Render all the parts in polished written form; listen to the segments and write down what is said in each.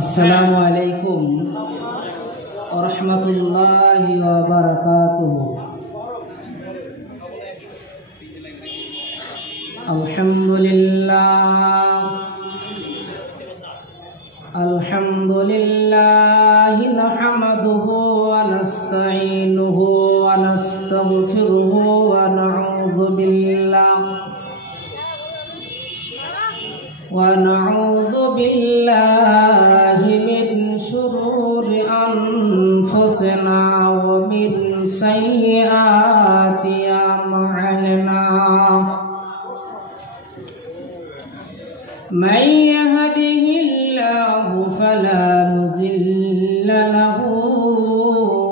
আসসালামু আলাইকুম ওয়া রাহমাতুল্লাহি ওয়া বারাকাতুহু। আলহামদুলিল্লাহি নাহমাদুহু ওয়া নাস্তাঈনুহু ওয়া নাস্তাগফিরুহু ওয়া নাউযু বিল্লাহি মিন শুরুরি আনফুসিনা ওয়া মিন সাইয়্যাতি আ'মালিনা। মান ইয়াহদিহিল্লাহু ফালা মুযিল্লা লাহু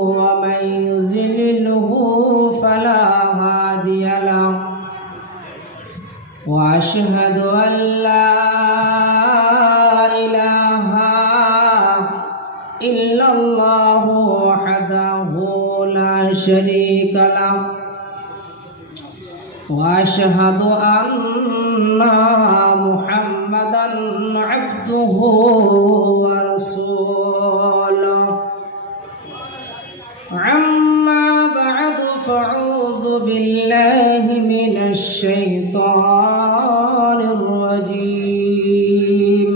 ওয়া মান ইউযলিলহু ফালা হাদিয়া লাহু। ওয়া আশহাদু আন লা ইলাহা ইল্লাল্লাহু ওয়াহদাহু লা শারীকা লাহু ওয়া আশহাদু আন্না মুহাম্মাদান আবদুহু ওয়া রাসূলুহু। আম্মা বা'দু ফাআউযু বিল্লাহি মিনাশ শাইতানির রাজীম।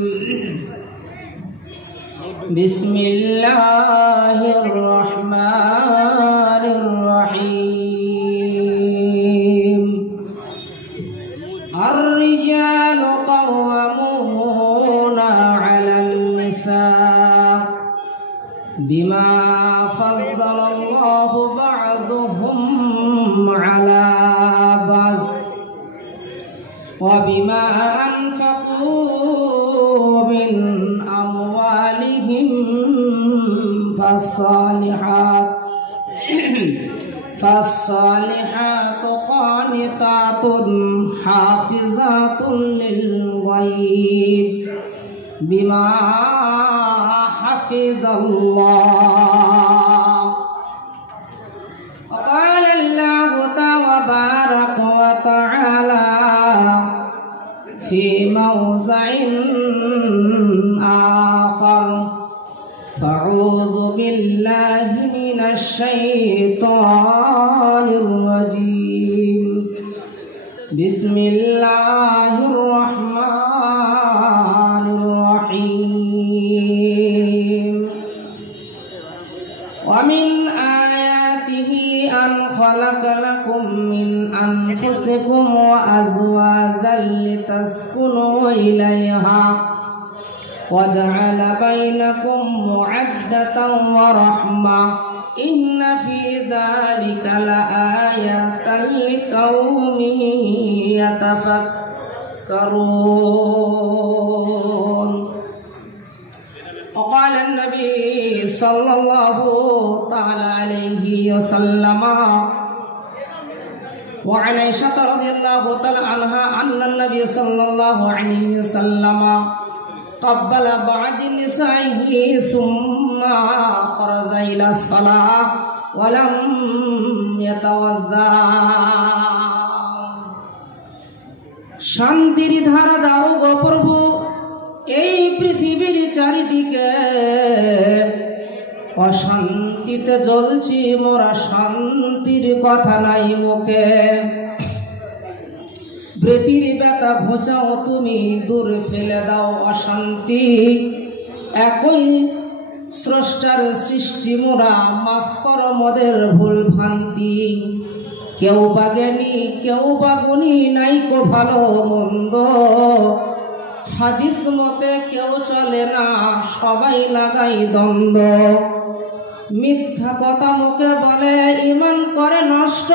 বিসমিল্লাহির রহমানির রহিম। আর-রিজালু কাওয়ামুনা আলান নিসা বিমা ফাজ্জালাল্লাহু বা'যুহুম আলা বা'য ওয়া বিমা আনফাকু মিন আমওয়ালিহিম ফাস-সালিহাতু কানিতাতুন হাফিজাতুন লিল গায়ব বিমা হাফিজাল্লাহ। قال الله تبارك وتعالى في موضع آخر: فأعوذ بالله من الشيطان الرجيم. بسم الله الرحمن الرحيم. ومن آياته أن خلق لكم من أنفسكم وأزواجا لتسكنوا إليها وجعل بينكم مودة ورحمة إن في ذلك لآية لقوم يتفكرون. وقال النبي صلى الله تعالى عليه وسلم: وعن عائشة رضي الله تعالى عنها أن النبي صلى الله عليه وسلم قبل بعض نسائه ثم خرج إلى الصلاة ولم يتوضأ. শান্তির ধারা দাও গো প্রভু এই পৃথিবীর চারিদিকে, অশান্তিতে জ্বলছি মোরা, শান্তির কথা নাই মুখে। বৃতির ব্যথা ঘোচাও তুমি, দূর ফেলে দাও অশান্তি। একই স্রষ্টার সৃষ্টি মোরা, মাফ করো মোদের ভুল ভ্রান্তি। কেউ বা জ্ঞানী কেউ বা গুণী, নাই কো ভালো মন্দ। হাদিস মতে কেউ চলে না, সবাই লাগাই দ্বন্দ্ব। মিথ্যা কথা মুখে বলে, ঈমান করে নষ্ট।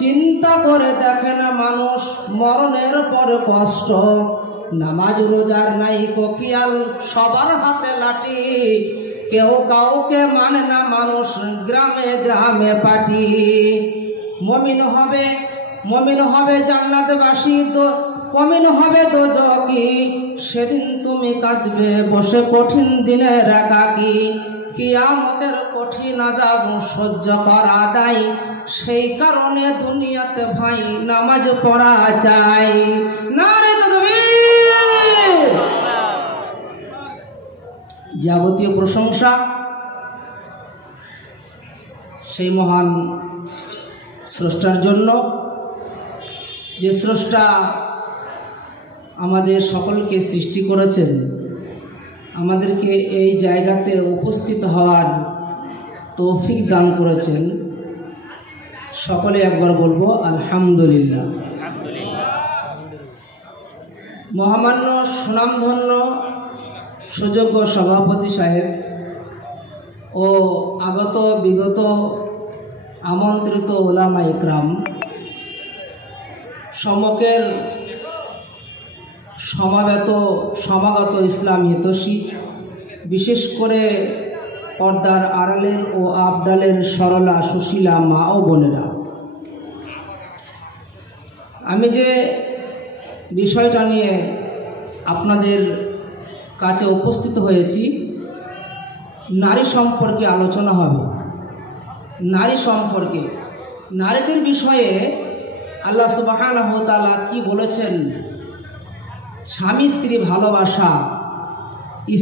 চিন্তা করে দেখে না মানুষ, মরণের পর কষ্ট। নামাজ রোজার নাই কো খেয়াল, সবার হাতে লাঠি। কেউ কাউকে মানে না মানুষ, গ্রামে গ্রামে পার্টি। মমিন হবে জান্নাতবাসী, তো কমিন হবে দোজখী। সেদিন তুমি কাঁদবে বসে কঠিন দিনের একাকী। কিয়ামতের কঠিন আযাব সহ্য করা দায়, সেই কারণে দুনিয়াতে ভাই নামাজ পড়া চাই। নারে তাকবীর। যাবতীয় প্রশংসা সেই মহান স্রষ্টার জন্য, যে স্রষ্টা আমাদের সকলকে সৃষ্টি করেছেন, আমাদেরকে এই জায়গাতে উপস্থিত হওয়ার তৌফিক দান করেছেন। সকলে একবার বলবো আলহামদুলিল্লাহ। মহামান্য সুনামধন্য সুযোগ্য সভাপতি সাহেব ও আগত বিগত আমন্ত্রিত ওলামা ইকরাম, সমকের সমাগত ইসলাম হিতৈষী, বিশেষ করে পর্দার আড়ালের ও আবডালের সরলা সুশীলা মা ও বোনেরা, আমি যে বিষয়টা নিয়ে আপনাদের কাছে উপস্থিত হয়েছি, নারী সম্পর্কে আলোচনা হবে। নারী সম্পর্কে, নারীদের বিষয়ে আল্লাহ সুবহানাহু ওয়া তাআলা কি বলেছেন, স্বামী স্ত্রী ভালোবাসা,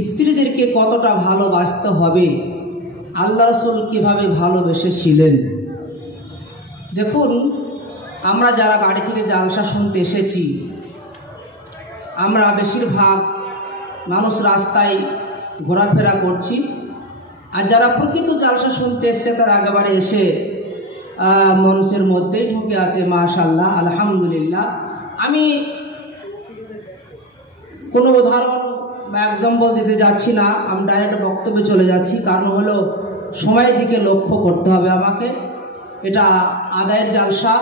স্ত্রীদেরকে কতটা ভালোবাসতে হবে, আল্লাহ রাসূল কিভাবে ভালোবেসেছিলেন। দেখুন, আমরা যারা বাড়ি থেকে জালসা শুনতে এসেছি, আমরা বেশিরভাগ মানুষ রাস্তায় ঘোরাফেরা করছি, আর যারা প্রকৃত জালসা শুনতে এসছে তারা একেবারে এসে মঞ্চের মধ্যেই ঢুকে আছে। মাশাআল্লাহ, আলহামদুলিল্লাহ। আমি কোনো উদাহরণ বা এক্সাম্পল দিতে যাচ্ছি না, আমি ডাইরেক্ট বক্তব্যে চলে যাচ্ছি। কারণ হলো সময়ের দিকে লক্ষ্য করতে হবে আমাকে। এটা আদায়ের জালসা,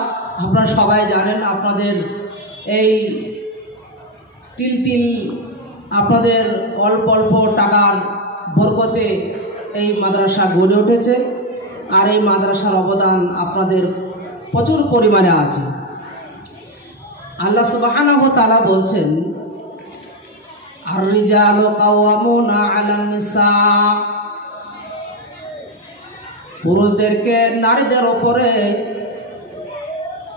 আপনারা সবাই জানেন। আপনাদের এই তিল আপনাদের অল্প অল্প টাকার বরকতে এই মাদ্রাসা গড়ে উঠেছে, আর এই মাদ্রাসার অবদান আপনাদের প্রচুর পরিমাণে আছে। আল্লাহ সুবহানাহু ওয়া তাআলা বলছেন, আর-রিজালু কাওয়ামুনা আলান নিসা, পুরুষদেরকে নারীদের উপরে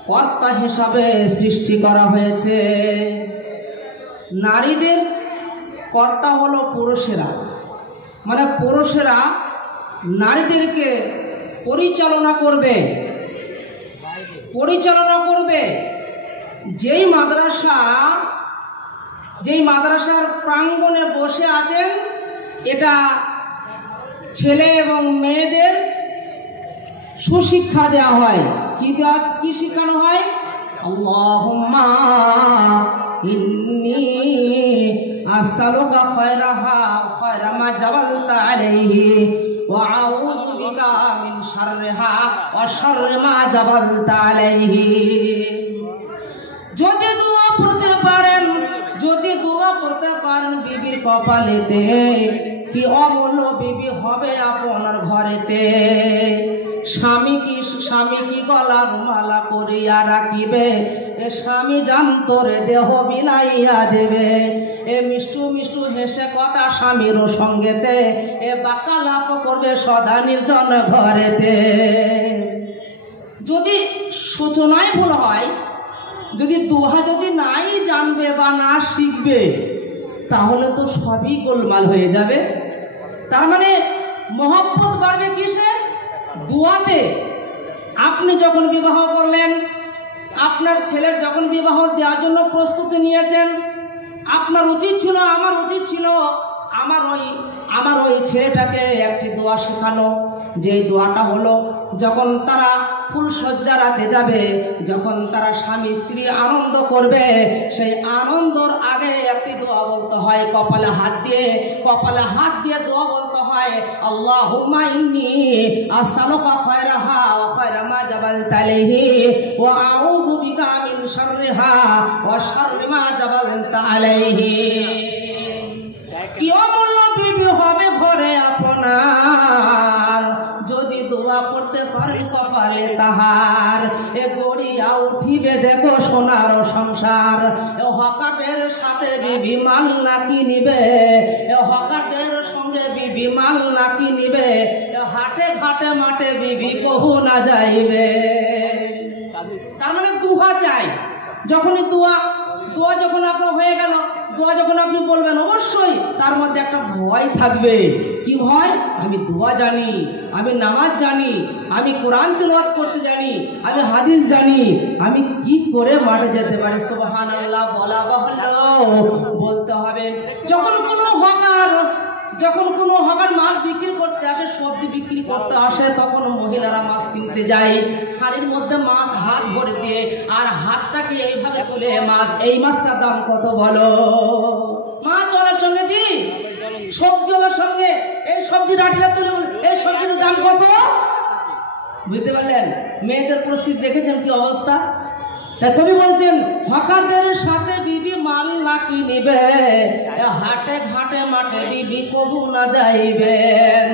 কর্তা হিসাবে সৃষ্টি করা হয়েছে। নারীদের কর্তা হলো পুরুষেরা, মানে পুরুষেরা নারীদেরকে পরিচালনা করবে। যেই মাদ্রাসার প্রাঙ্গণে বসে আছেন, এটা ছেলে এবং মেয়েদের সুশিক্ষা দেওয়া হয়। কি শিখানো হয়? আল্লাহুম্মা ইন্নী আসআলুকা খায়রাহা খায়রা মা জাবালতা আলাইহি ওয়া আউযু বিকা মিন শাররিহা ওয়া শাররি মা জাবালতা আলাইহি। যদি দোয়া পড়তে পারেন বিবির কপালেতে, কি অমূল্য বিবি হবে আপনার ঘরেতে। স্বামী কি গলার মালা করিয়া রাখিবে, এ স্বামী জান্তরে দেহ বিলাইয়া দেবে। এ মিষ্টু হেসে কথা স্বামীর সঙ্গেতে, এ বাক্যালাপ করবে সদা নির্জন ঘরেতে। যদি সূচনায় ভুল হয়, যদি দোহা নাই জানবে বা না শিখবে, তাহলে তো সবই গোলমাল হয়ে যাবে। তার মানে মহব্বত বাড়বে কিসে? দোয়াতে। আপনি যখন বিবাহ করলেন, আপনার ছেলের যখন বিবাহ দেওয়ার জন্য প্রস্তুতি নিয়েছেন, আপনার উচিত ছিল, আমার উচিত ছিল, আমার ওই ছেলেটাকে একটি দোয়া শেখানো। যে দোয়াটা হলো, যখন তারা ফুলসজ্জা রাতে যাবে, যখন তারা স্বামী স্ত্রী আনন্দ করবে, সেই আনন্দর আগে একটি দোয়া বলতে হয়। কপালে হাত দিয়ে দোয়া বলতে হয়, আল্লাহুম্মা ইন্নী আসআলুকা খায়রাহা ওয়া খায়রা মা জাবালতা আলাইহি ওয়া আউযু বিকা মিন শাররিহা ওয়া শাররি মা জাবালতা আলাইহি। কি অমূল্য বিবি হবে ঘরে আপনার, যদি দোয়া করতে পারে কপালে তাহার। এ গড়িয়া উঠিবে দেখো সোনার সংসার, এ হকারদের সাথে বিবি মাল নাকি নিবে, এ হকারদের সঙ্গে বিবি মাল নাকি নিবে, এ হাটে ঘাটে মাঠে বিবি কহু না যাইবে। তার মানে দোয়া চাই। যখনই দোয়া যখন আপনার হয়ে গেল, দোয়া যখন আপনি বলবেন অবশ্যই তার মধ্যে একটা ভয় থাকবে। কি ভয়? আমি দোয়া জানি, আমি নামাজ জানি, আমি কোরআন তিলাওয়াত করতে জানি, আমি হাদিস জানি, আমি কি করে মাঠে যেতে পারি? সুবহানাল্লাহ বলা বাহুল্য, বলতে হবে। যখন কোনো হকার মাছ বিক্রি করতে আসে, সবজি বিক্রি করতে আসে, তখন মহিলারা মাছ কিনতে যায়, হাড়ির মধ্যে মাছ হাত ভরে দিয়ে আর হাতটাকে এইভাবে তুলে মাছ, এই মাছটার দাম কত বলো? মাছ ওলার সঙ্গে জি সবজি ওলার সঙ্গে এই সবজির আটিটা তুলে এই সবজির দাম কত? বুঝতে পারলেন? মেয়েদের পরিস্থিতি দেখেছেন কি অবস্থা? তাই কবি বলছেন, হকারদের সাথে বিবি মাল নাকি নিবে, হাটে ঘাটে মাঠে বিবি কবু না যাইবেন।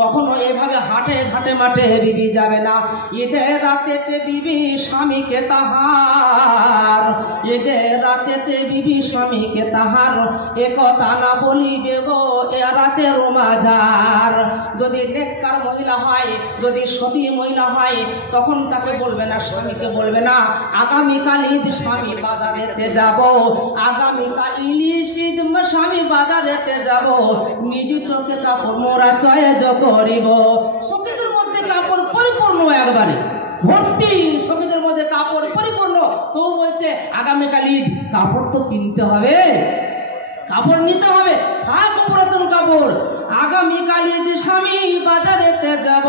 কখনো এভাবে হাটে ঘাটে মাঠে বিবি যাবে না। ঈদের রাতেতে বিবি স্বামীকে তাহার, ঈদের রাতেতে বিবি স্বামীকে তাহার, এ কথা না বলিবে গো এ রাতের মাঝার। যদি নেককার মহিলা হয়, যদি সতী মহিলা হয়, তখন তাকে বলবে না, স্বামীকে বলবে না, আগামীকাল ঈদ স্বামী বাজারেতে যাব, আগামীকাল ইলিশ ঈদ স্বামী বাজারেতে যাব, নিজ চোখে কাপড় মোরা চয়েজ করিব। সকিদের মধ্যে কাপড় পরিপূর্ণ, একবারে ভর্তি সকিদের মধ্যে কাপড় পরিপূর্ণ, তো বলছে আগামীকাল ঈদ, কাপড় তো কিনতে হবে, কাপড় নিতে হবে, থাক পুরাতন কাপড়, আগামীকাল ঈদ স্বামী বাজারেতে যাব,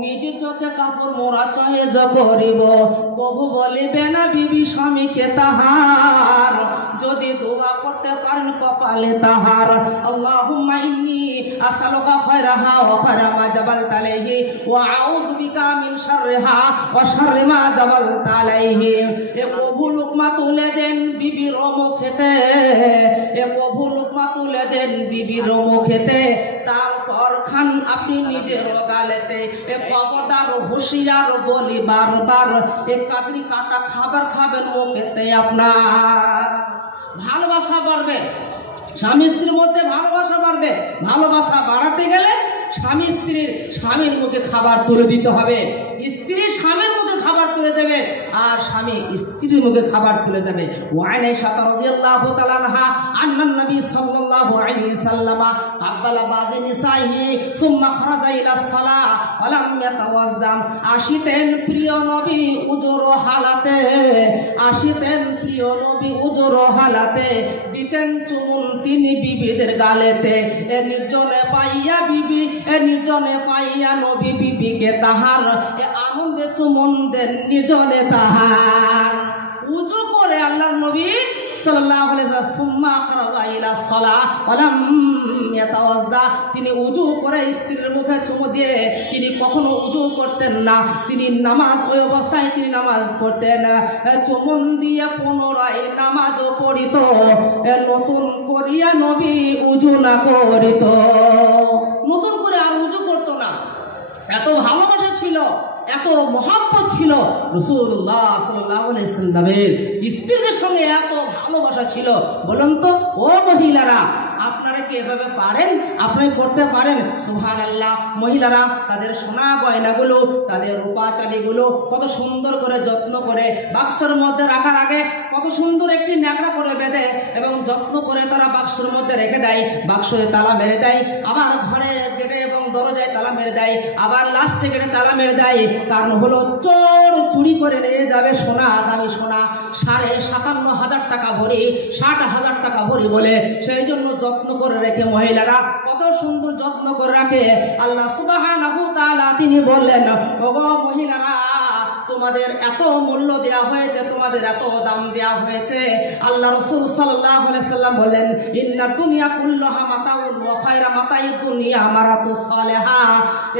নিজ চোখে কাপড় মোরা চয়েজ করিব। কবু বলিবে না বিবি স্বামীকে তাহার, যদি দোয়া করতে পারেন কপালে তাহার। আল্লাহুম্মা ইন্নী আসআলুকা খায়রাহা ওয়া খায়রা মা জাবালতা আলাইহি ওয়া আউযু বিকা মিন শাররিহা ওয়া শাররি মা জাবালতা আলাইহি। এ কবু লুকমা তুলে দেন বিবির মুখেতে, এ কবু লুকমা তুলে দেন বিবির মুখেতে, তারপর খান আপনি নিজের গালেতে। এ খবরদার হুঁশিয়ার বলি বারবার, এ কাদরি কাটা খাবার খাবেন মুখেতে আপনার। ভালোবাসা বাড়বে, স্বামী স্ত্রীর মধ্যে ভালোবাসা বাড়বে। ভালোবাসা বাড়াতে গেলে স্বামীর মুখে খাবার তুলে দিতে হবে, স্ত্রী স্বামীর মুখে খাবার তুলে দেবে, আর স্বামী স্ত্রীর মুখে খাবার তুলে দেবে। ওয়ান আয়েশা রাদিয়াল্লাহু তাআলা আনহা আন্নান নবী সাল্লাল্লাহু আলাইহি ওয়াসাল্লাম কাব্বালা বাজি নিসাইহি সুম্মা খারাজা ইলা সালাহ ওয়া লাম ইয়াতাওয়াজ্জাম। আসিতেন প্রিয় নবী উজুর হালাতে, আসিতেন প্রিয় নবী উজুর হালাতে, দিতেন চুমুন তিনি বিবিদের গালেতে। এ নির্জনে পাইয়া বিবি, এ নির্জনে পাইয়া নবী বিবিকে তাহার, এ আনন্দে চুমুন দেন নির্জনে তাহার। উজু করে আল্লাহর নবী সাল্লাল্লাহু আলাইহি ওয়াসাল্লাম সুম্মা খারাজা ইলা সালাহ ওয়া লাম ইয়াতাওয়াজ্জা, তিনি উজু করে স্ত্রীর মুখে চুমু দিয়ে তিনি কখনো উজু করতেন না, তিনি নামাজ ওই অবস্থায় তিনি নামাজ পড়তেন না, চুমুন দিয়ে পুনরায় নামাজও পড়িত, নতুন করিয়া নবী উজু না করিত। নতুন করে আর উজু করতো না। এত ভালোবাসা ছিল, এত মহব্বত ছিল রাসূলুল্লাহ সাল্লাল্লাহু আলাইহি ওয়াসাল্লামের স্ত্রীদের সঙ্গে, এত ভালোবাসা ছিল। বলুন তো ও মহিলারা, আপনারা কি এভাবে পারেন? আপনি করতে পারেন? সুবহানাল্লাহ। মহিলারা তাদের সোনা গয়নাগুলো, তাদের রূপা চাঁদিগুলো কত সুন্দর করে যত্ন করে বাক্সের মধ্যে রাখার আগে কত সুন্দর একটি ন্যাকড়া করে বেঁধে এবং যত্ন করে তারা বাক্সের মধ্যে রেখে দেয়, বাক্সে তালা মেরে দেয়, আবার ঘরের গেটে এবং দরজায় তালা মেরে দেয়, আবার লাস্টে গেটে তালা মেরে দেয়। কারণ হলো চোর চুরি করে নিয়ে যাবে সোনা, দামি সোনা 57,500 টাকা ভরি, 60,000 টাকা ভরি বলে, সেই জন্য যত্ন করে রেখে মহিলারা কত সুন্দর যত্ন করে রাখে। আল্লাহ সুবহানাহু ওয়া তাআলা তিনি বললেন, ওগো মহিলারা, তোমাদের এত মূল্য দেয়া হয়েছে, তোমাদের এত দাম দেয়া হয়েছে। আল্লাহ রাসূল সাল্লাল্লাহু আলাইহি ওয়াসাল্লাম বলেন, ইন্না দুনিয়া কুল্লুহা মাতাউন ওয়া খায়রা মাতাইদ দুনিয়া মারাতুস সালিহা।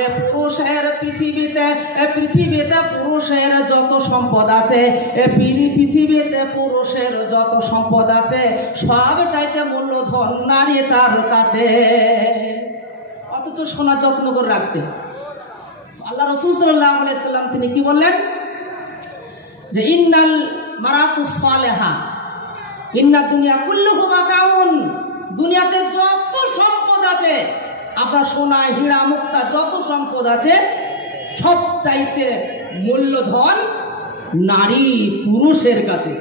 এ পুরুষের পৃথিবীতে পুরুষের যত সম্পদ আছে, এ পৃথিবীতে পুরুষের যত সম্পদ আছে, সব চাইতে মূল্যধন নারী তার কাছে। অথচ সোনা যত্ন করে রাখছে। আল্লাহ রাসূল সাল্লাল্লাহু আলাইহি ওয়াসাল্লাম তিনি কি বললেন, যে ইন্নাল মারাতুস সালিহা ইন্না দুনিয়া কুল্লুহু মাতাউন। দুনিয়াতে যত সম্পদ আছে, আপনার সোনা হীরা মুক্তা যত সম্পদ আছে, সব চাইতে মূল্যধন নারী পুরুষের কাছে।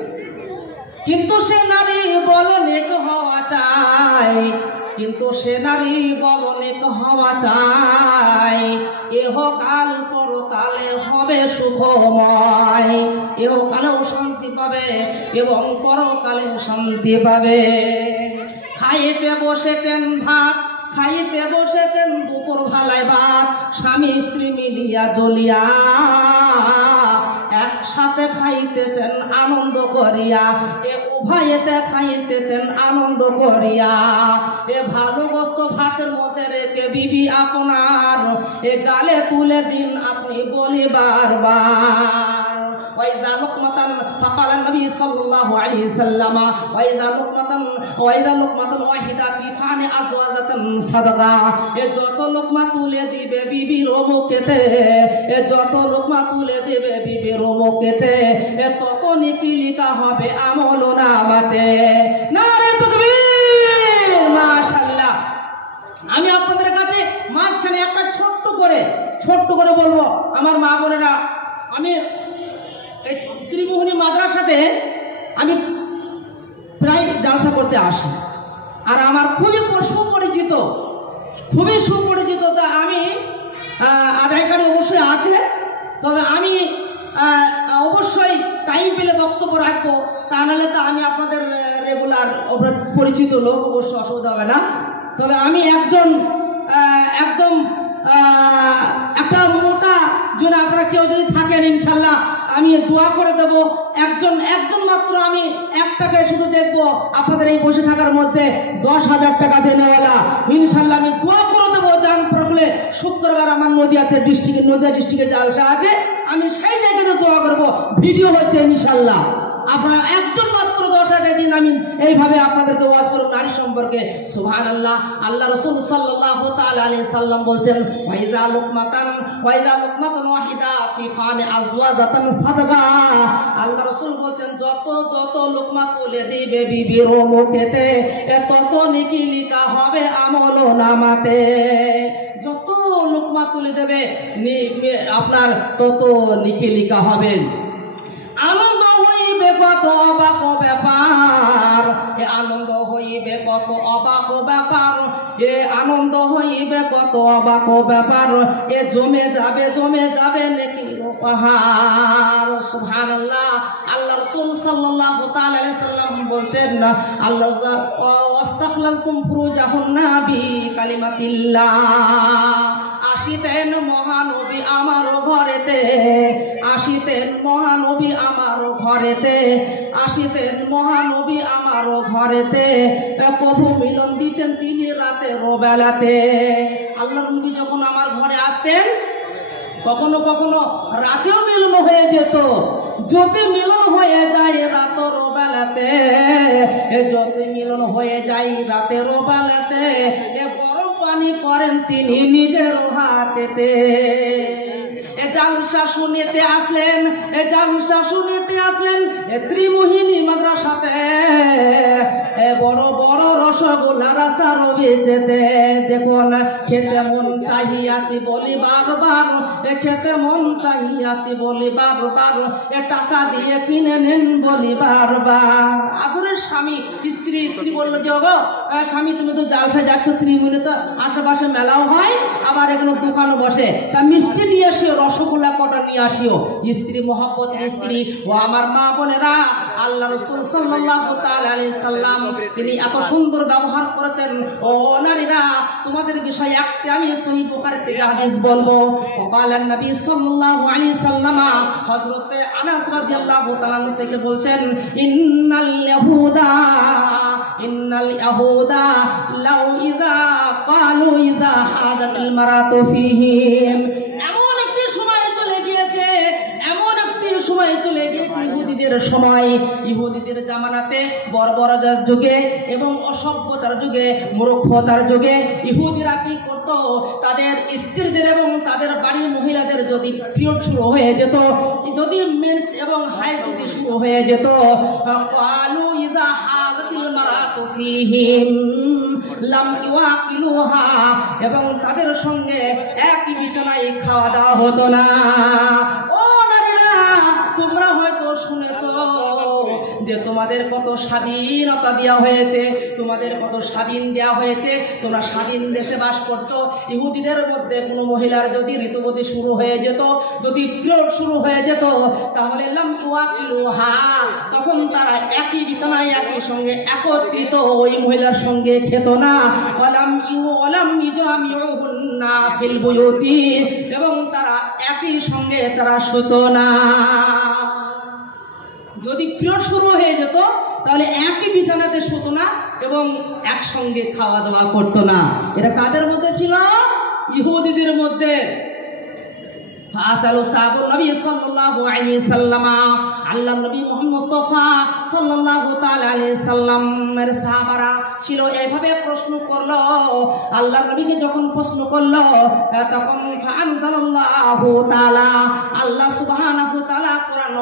কিন্তু সে নারী বলো নেক হওয়া চাই, কিন্তু সে নারী বলো নেক হওয়া চাই। ইহকাল পরকালে হবে সুখময়, ইহকালেও শান্তি পাবে এবং পরকালে শান্তি পাবে। খাইতে বসেছেন ভাত, খাইতে বসেছেন দুপুর ভালায় ভাত, স্বামী স্ত্রী মিলিয়া জ্বলিয়া একসাথে খাইতেছেন আনন্দ করিয়া, এ উভয়েতে খাইতেছেন আনন্দ করিয়া। এ ভালো বস্তু ভাতের মধ্যে রেখে বিবি আপনার এ গালে তুলে দিন আপনি বলি বারবার। ওয়াইজা লুকমাতান ফাকালা নবী সাল্লাল্লাহু আলাইহি সাল্লাম ওয়াইজা লুকমাতান ওয়াহিদা ফি ফানি আজওয়াজাতান সাদাকা। এ যত লোকমা তুলে দিবে বিবির মুখেতে, এ যত লোকমা তুলে দিবে বিবির মুখেতে, এ তত নেকি লিখা হবে আমলনামাতে। নারে তাকবীর, মাশাআল্লাহ। আমি আপনাদের কাছে মাঝখানে একটা ছোট্ট করে বলবো, আমার মা বোনেরা, আমি এই ত্রিমোহনী মাদ্রাসাতে আমি প্রায় জালসা করতে আসি, আর আমার খুবই সুপরিচিত তা আমি আধার কার্ডে অবশ্যই আছে, তবে আমি অবশ্যই টাইম পেলে বক্তব্য রাখবো, তা নাহলে তো আমি আপনাদের রেগুলার পরিচিত লোক, অবশ্যই অসুবিধা হবে না। তবে আমি একদম একটা মোটা জন্য আপনারা কেউ যদি থাকেন ইনশাল্লাহ আমি দোয়া করে দেবো। একজন মাত্র আমি একটাকে শুধু দেখবো আপনাদের এই বসে থাকার মধ্যে 10,000 টাকা দেনেওয়ালা, ইনশাল্লাহ আমি দোয়া করে দেবো। জান প্রবলে শুক্রবার আমার নদিয়া ডিস্ট্রিক্টে জালসা আছে, আমি সেই জায়গাতে দোয়া করবো, ভিডিও হচ্ছে ইনশাল্লাহ। আপনারা একজন মাত্র 10,000 দিন আমি এইভাবে আপনাদেরকে ওয়াজ করব নারী সম্পর্কে। সুবহানাল্লাহ। আল্লাহ রাসূল সাল্লাল্লাহু তাআলা আলাইহি সাল্লাম বলছেন ওয়াইজা লুকমাতান ওয়াহিদা ফি ফানি আজওয়াজাতান সাদাকা। আল্লাহ রাসূল বলছেন যত লোকমা তুলে দিবে বিবির মুখেতে, তত নেকি লিখা হবে আমলনামাতে। যত লোকমা তুলে দেবে আপনার তত নেকি লিখা হবে। আনন্দ হইবে কত অবাক ব্যাপার, এ আনন্দ হইবে কত অবাক ব্যাপার, এ আনন্দ হইবে কত অবাক ব্যাপার, এ জমে যাবে নেকির পাহাড়। সুবহানাল্লাহ। আল্লাহ রাসূল সাল্লাল্লাহু তাআলা আলাইহি সাল্লাম বলছেন আল্লাহ ওয়াস্তাগলালতুম ফুরুজাহুন্না বিকালিমাতিল্লাহ। আসিতেন মহানবী আমার ঘরেতে, আসিতেন মহানবী আমার ঘরেতে, আসিতেন মহানবী আমার ঘরেতে, প্রভু মিলন দিতেন তিনি রাতের বেলাতে। আল্লাহর নবী যখন আমার ঘরে আসতেন কখনো কখনো রাতেও মিলন হয়ে যেত। যদি মিলন হয়ে যায় রাতের বেলাতে, যদি মিলন হয়ে যায় রাতের বেলাতে, গরম পানি করেন তিনি নিজের হাতেতে। জালসা শুনিতে আসলেন ত্রিমোহিনী মাদ্রাসাতে, বড় বড় রসগোল্লা রাস্তার বেচেতে। দেখুন খেতে মন চাহিয়াছি বলি বারবার, খেতে মন চাহিয়াছি বলি বারবার, টাকা দিয়ে কিনে নেন বলি বারবার। আদরের স্বামী স্ত্রী বললো যে ওগো স্বামী তুমি তো জালসা যাচ্ছ, ত্রিমোহিনী তো আশেপাশে মেলাও হয়, আবার এগুলো দোকানও বসে, তা মিষ্টি নিয়ে আসিও, রসগোল্লা কটা নিয়ে আসিও। স্ত্রী মহব্বতের স্ত্রী ও আমার মা বোনেরা, আল্লাহ রাসূল সাল্লাল্লাহু তাআলা আলাইহি সাল্লাম তিনি এত সুন্দর ব্যবহার করেছেন। ও নারীরা, তোমাদের বিষয়ে একটি আমি সহিহ বুখারী থেকে হাদিস বলবো। ওয়াকালান নবী সাল্লাল্লাহু আলাইহি সাল্লাম, হযরত আনাস রাদিয়াল্লাহু তাআলা থেকে বলছেন ইন্নাল ইয়াহুদা লাউ ইযা ক্বালু ইযা হাদাতিল মারাতু ফীহিম। এমন একটি সময় চলে গিয়েছে ইহুদিদের জামানাতে, বর্বরতার যুগে এবং অসভ্যতার যুগে, মূর্খতার যুগে ইহুদিরা কি করত, তাদের স্ত্রীদের এবং তাদের বাড়ির মহিলাদের যদি পিরিয়ড শুরু হয়ে যেত, যদি মেন্স এবং হাইজ যদি শুরু হয়ে যেত, ক্বালু ইযা হাযাতিল মারাতু ফীহিম লাম ইওয়াকিলুহা, এবং তাদের সঙ্গে একই বিছানায় খাওয়া দাওয়া হতো না। ও নারীরা, তোমরা হয়তো শুনেছো যে তোমাদের কত স্বাধীনতা দেওয়া হয়েছে, তোমাদের কত স্বাধীন দেওয়া হয়েছে, তোমরা স্বাধীন দেশে বাস করছো। ইহুদিদের মধ্যে কোনো মহিলার যদি ঋতুবতী শুরু হয়ে যেত, যদি পিরিয়ড শুরু হয়ে যেত, তাহলে তখন তারা একই বিছানায় একই সঙ্গে একত্রিত ওই মহিলার সঙ্গে খেত না। এবং তারা একই সঙ্গে তারা শুতো না। যদি পিরিয়ড শুরু হয়ে যেত তাহলে একই বিছানাতে শুতো না এবং একসঙ্গে খাওয়া দাওয়া করতো না। এটা কাদের মধ্যে ছিল? ইহুদিদের মধ্যে। আল্লাহ নবী মুহাম্মদ মুস্তাফা সাল্লাল্লাহু তাআলা আলাইহি সাল্লামের সাহাবারা ছিল এইভাবে প্রশ্ন করলো। আল্লাহ নবীকে যখন প্রশ্ন করলো তখন ফাআনজালাল্লাহু তাআলা, আল্লাহ সুবহানাহু ওয়া তাআলা কোরআন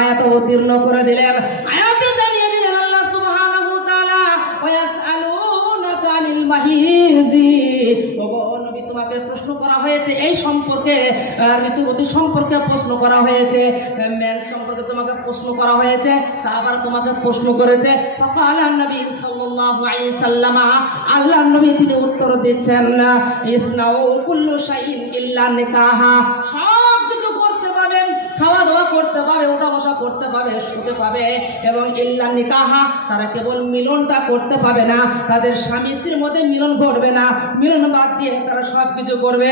আয়াত অবতীর্ণ করে দিলেন। আয়াতে জানিয়ে দিলেন আল্লাহ সুবহানাহু ওয়া তাআলা, ওয়ায়াসআলুনাকা আনিল মাহিজি, তোমাকে প্রশ্ন করা হয়েছে এই সম্পর্কে, ঋতুবতী সম্পর্কে প্রশ্ন করা হয়েছে, মেয়ের সম্পর্কে তোমাকে প্রশ্ন করা হয়েছে, সাহাবারা তোমাকে প্রশ্ন করেছে। ফাকালা নবী সাল্লাল্লাহু আলাইহি সাল্লাম, আল্লাহর নবী তিনি উত্তর দিচ্ছেন, ইসনাউ কুল্লু শাইইন ইল্লা নিকাহা, সব কিছু করতে পাবেন, খাওয়া দাওয়া করতে পাবে, ওঠা বসা করতে পাবে, শুতে পাবে, এবং ইল্লা নিকাহা, তারা কেবল মিলনটা করতে পাবে না, তাদের স্বামী স্ত্রীর মধ্যে মিলন ঘটবে না, মিলন বাদ দিয়ে তারা সব কিছু করবে।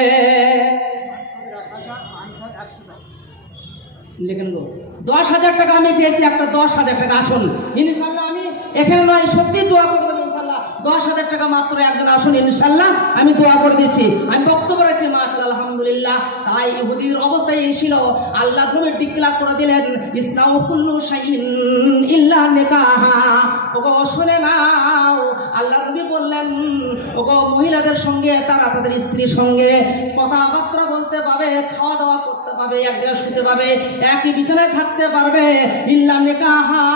লিখেন গো, 10,000 টাকা আমি চেয়েছি, একটা 10,000 টাকা আসুন ইনশাআল্লাহ। আমি এখানে নয়, সত্যি দোয়া করে দেবো ইনশাআল্লাহ। 10,000 টাকা মাত্র একজন আসুন ইনশাআল্লাহ, আমি দোয়া করে দিচ্ছি। আমি বক্তব্য রাখছি মাশাআল্লাহ আলহামদুলিল্লাহ। তাই ইহুদির অবস্থায় এই ছিল, আল্লাহ নবী ডিক্লেয়ার করে দিলেন, ইসনাউ কুল্লু শাইইন ইল্লা নিকাহা। ওগো শুনে নাও, আল্লাহ নবী বললেন, ওগো মহিলাদের সঙ্গে তারা তাদের স্ত্রীর সঙ্গে কথাবার্তা বলতে পাবে, খাওয়া দাওয়া করতে পাবে, এক জায়গায় শুতে পাবে, একই বিছানায় থাকতে পারবে, ইল্লা নিকাহা,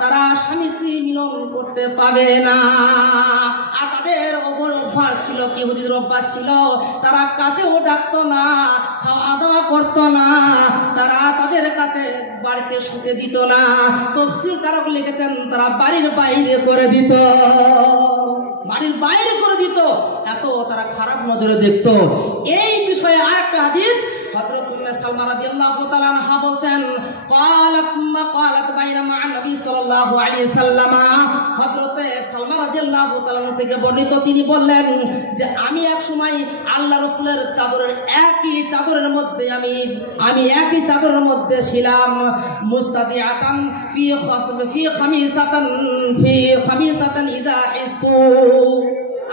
তারা স্বামী স্ত্রী মিলন করতে পাবে না। আর তাদের ওপর অভ্যাস ছিল, কি ইহুদিদের অভ্যাস ছিল, তারা কাছেও ডাকতো না, খাওয়া দাওয়া করতো না, তারা তাদের কাছে বাড়িতে শুতে দিত না। তাফসীর কারক লিখেছেন তারা বাড়ির বাইরে করে দিত, বাড়ির বাইরে করে দিত, এত তারা খারাপ নজরে দেখতো। এই বিষয়ে আরেকটা হাদিস হযরত উম্মে সালমা রাদিয়াল্লাহু তাআলা আনহা বলছেন, ক্বালাত বাইনামা নবী সাল্লাল্লাহু আলাইহি সাল্লাম, হযরত সালমা রাদিয়াল্লাহু তাআলা থেকে বর্ণিত, তিনি বললেন যে আমি এক সময় আল্লাহ রাসূলের চাদরের একই চাদরের মধ্যে আমি একই চাদরের মধ্যে ছিলাম, মুস্তাদিআতান ফি খামিসাতান ইযা ইস্তু।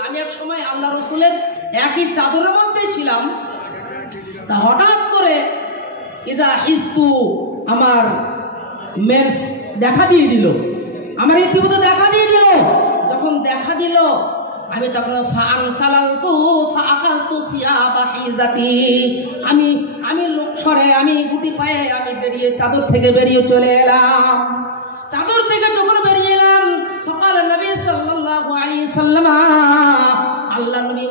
আমি এক সময় আল্লাহ রাসূলের একই চাদরের মধ্যে ছিলাম, তা হঠাৎ করে ইজা হিস্তু, আমার মেন্স দেখা দিয়ে দিল, আমার ইতিমধ্যে দেখা দিয়ে দিল। যখন দেখা দিল আমি তখন আমি লোকসরে, আমি গুটি পায়ে আমি বেরিয়ে চাদর থেকে বেরিয়ে চলে এলাম। চাদর থেকে যখন বেরিয়ে এলাম, ফাকাল নবী সাল্লাল্লাহু আলাইহি সাল্লাম, আল্লাহ নবী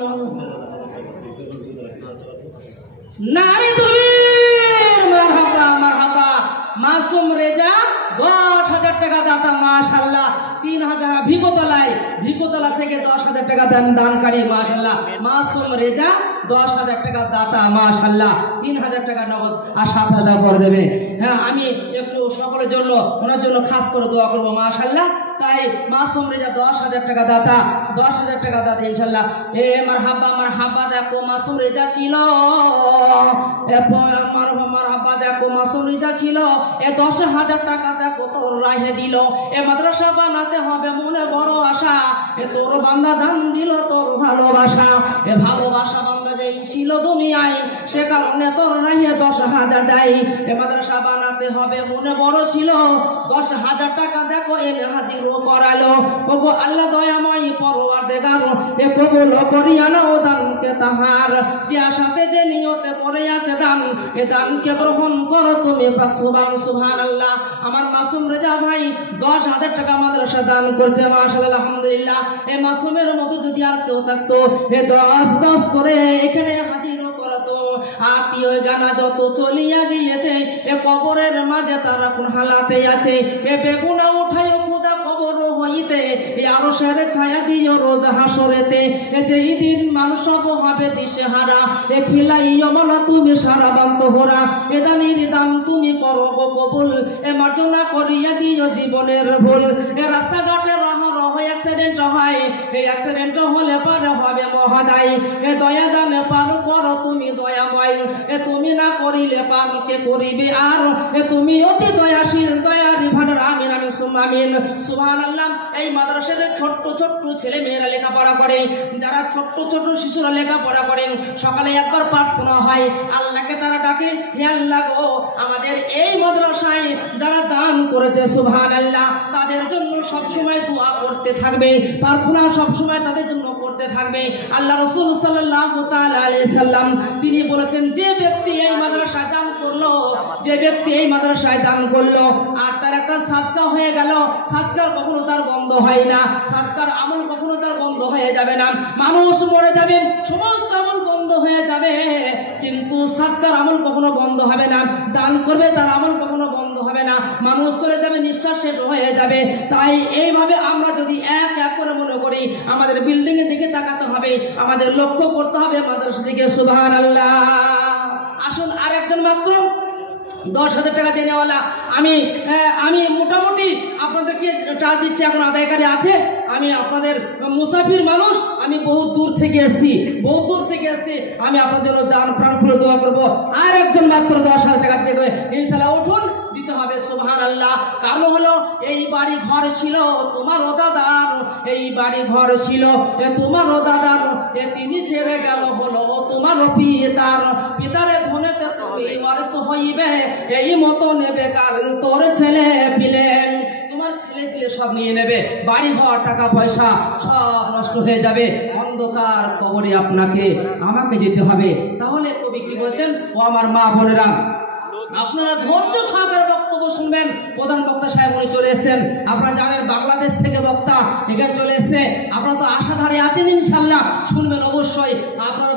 নারী তুমির মারহাবা মারহাবা, মাসুম রেজা 10,000 টাকা দাতা মাশাআল্লাহ। 3,000 ভিগোতলা থেকে 10,000 টাকা দানকারী মাশাআল্লাহ। মাসুম রেজা 10,000 টাকা দাতা মাশাআল্লাহ। 3,000 টাকা নগদ আর 7,000 পরে দেবে। হ্যাঁ, আমি একটু সকলের জন্য ওনার জন্য খাস করে দোয়া করবো মাশাআল্লাহ। তাই মাসুম রেজা 10,000 টাকা দাতা, 10,000 টাকা দাতা ইনশাআল্লাহ। এ মারহাবা মারহাবা, দেখো মাসুম রেজা ছিল, মারহাবা দেখো মাসুম রেজা ছিল, এ 10,000 টাকা দেখো তোর রাহে দিল, এ মাদ্রাসা বানাতে হবে মনে বড় আশা, এ তোর বান্দা দান দিল তোর ভালোবাসা, এ ভালোবাসা বান্দা যেই ছিল দুনিয়ায়, সে কারণে তোর রাহে 10,000 দেয়, এ মাদ্রাসা বানাতে হবে মনে বড় ছিল, 10,000 টাকা দেখো এনে হাজিরও করালো। ওগো আল্লাহ দয়াময় পরওয়ারদিগার, এ কবুল করিয়া নাও দানকে তাহার, যে আশাতে যে নিয়তে পড়ে আছে দান, এ দানকে গ্রহণ করো তুমি পাক সুবহানাল্লাহ। আমার মাসুম রেজা ভাই 10,000 টাকা মাদ্রাসা দান করছে মাশাআল্লাহ আলহামদুলিল্লাহ। এই মাসুমের মতো যদি আর কেউ থাকতো, এ 10 করে এখানে হাজির করাতো, আত্মীয় গানা যত চলিয়া গিয়েছে, এ কবরের মাঝে তারা কোন হালাতে আছে, এ বেগুনা উঠায় খুদা কবর হইতে, এ আরশের ছায়া দিও রোজ হাসরেতে, এ যেই দিন মানুষ হবে দিশেহারা, এ খিলাইও মালা তুমি সারা বান্ত হোরা, এ দানির দাম তুমি করো গো কবুল, এ মার্জনা করিয়া দিও জীবনের ভুল। এ রাস্তাঘাটে অ্যাক্সিডেন্ট হয়, এই অ্যাক্সিডেন্ট হলে পারে হবে মহাদায়, এ দয়া দানে পার করো তুমি দয়াময়, এ তুমি না করিলে পার কে করিবে আর, এ তুমি অতি দয়াশীল দয়ারি ভান্ডার। আমিন আমিন সুম্মা আমিন। সুবহানাল্লাহ। এই মাদ্রাসাতে ছোট্ট ছোট্ট ছেলে মেয়েরা লেখাপড়া করে, যারা ছোট্ট ছোট্ট শিশুরা লেখাপড়া করেন, সকালে একবার প্রার্থনা হয়, আল্লাহকে তারা ডাকে, হে আল্লাহ গো আমাদের এই মাদ্রাসায় যারা দান করেছে সুবহানাল্লাহ, তাদের জন্য সবসময় দোয়া করতে থাকবে, প্রার্থনা সবসময় তাদের জন্য করতে থাকবে। আল্লাহ রাসূল সাল্লাল্লাহু তাআলা আলাইহি সাল্লাম তিনি বলেছেন, যে ব্যক্তি এই মাদ্রাসায় দান করলো, যে ব্যক্তি এই মাদ্রাসায় দান করলো আর তার একটা সাদকা হয়ে গেল, সাদকার কখনো তার বন্ধ হয় না, সাদকার আমল কখনো তার বন্ধ হয়ে যাবে না। মানুষ মরে যাবে, সমস্ত আমল বন্ধ হয়ে যাবে, কিন্তু সাদকার আমল কখনো বন্ধ হবে না, দান করবে তার আমল কখনো বন্ধ হবে না, মানুষ চলে যাবে, নিঃশ্বাস শেষ হয়ে যাবে। তাই এইভাবে আমরা যদি এক এক করে মনে করি, আমাদের বিল্ডিং এর দিকে তাকাতে হবে, আমাদের লক্ষ্য করতে হবে মাদ্রাসা দিকে। সুবহানাল্লাহ। আসুন আরেকজন মাত্র 10,000 টাকা দেনেওয়ালা, আমি মোটামুটি আপনাদেরকে টাকা দিচ্ছি, এখন আদায়কারী আছে। আমি আপনাদের মুসাফির মানুষ, আমি বহু দূর থেকে এসেছি, আমি আপনাদের জন্য জান প্রাণ খুলে দোয়া করবো। আর একজন মাত্র 10,000 টাকা দিয়ে ইনশাআল্লাহ উঠুন, দিতে হবে। সুবহানাল্লাহ। কারণ হলো এই বাড়ি ঘর ছিল তোমারও দাদার, এই বাড়ি ঘর ছিল তোমারও দাদার, তিনি ছেড়ে গেল হলো তোমারও পিতারে ধনেতে তুমি ওয়ারিস হইবে, এই মতো নেবে কার তোর ছেলে পিলে, তোমার ছেলে পিলে সব নিয়ে নেবে, বাড়ি ঘর টাকা পয়সা সব নষ্ট হয়ে যাবে, অন্ধকার কবরে আপনাকে আমাকে যেতে হবে। তাহলে কবি কি বলছেন, ও আমার মা বোনেরা, আপনারা ধৈর্য সহকারে বক্তব্য শুনবেন। প্রধান বক্তা সাহেব উনি চলে এসেছেন, আপনারা জানেন বাংলাদেশ থেকে বক্তা এখানে চলে এসেছে, আপনারা তো আশাধারী আছেন, ইনশাল্লাহ শুনবেন অবশ্যই। আপনারা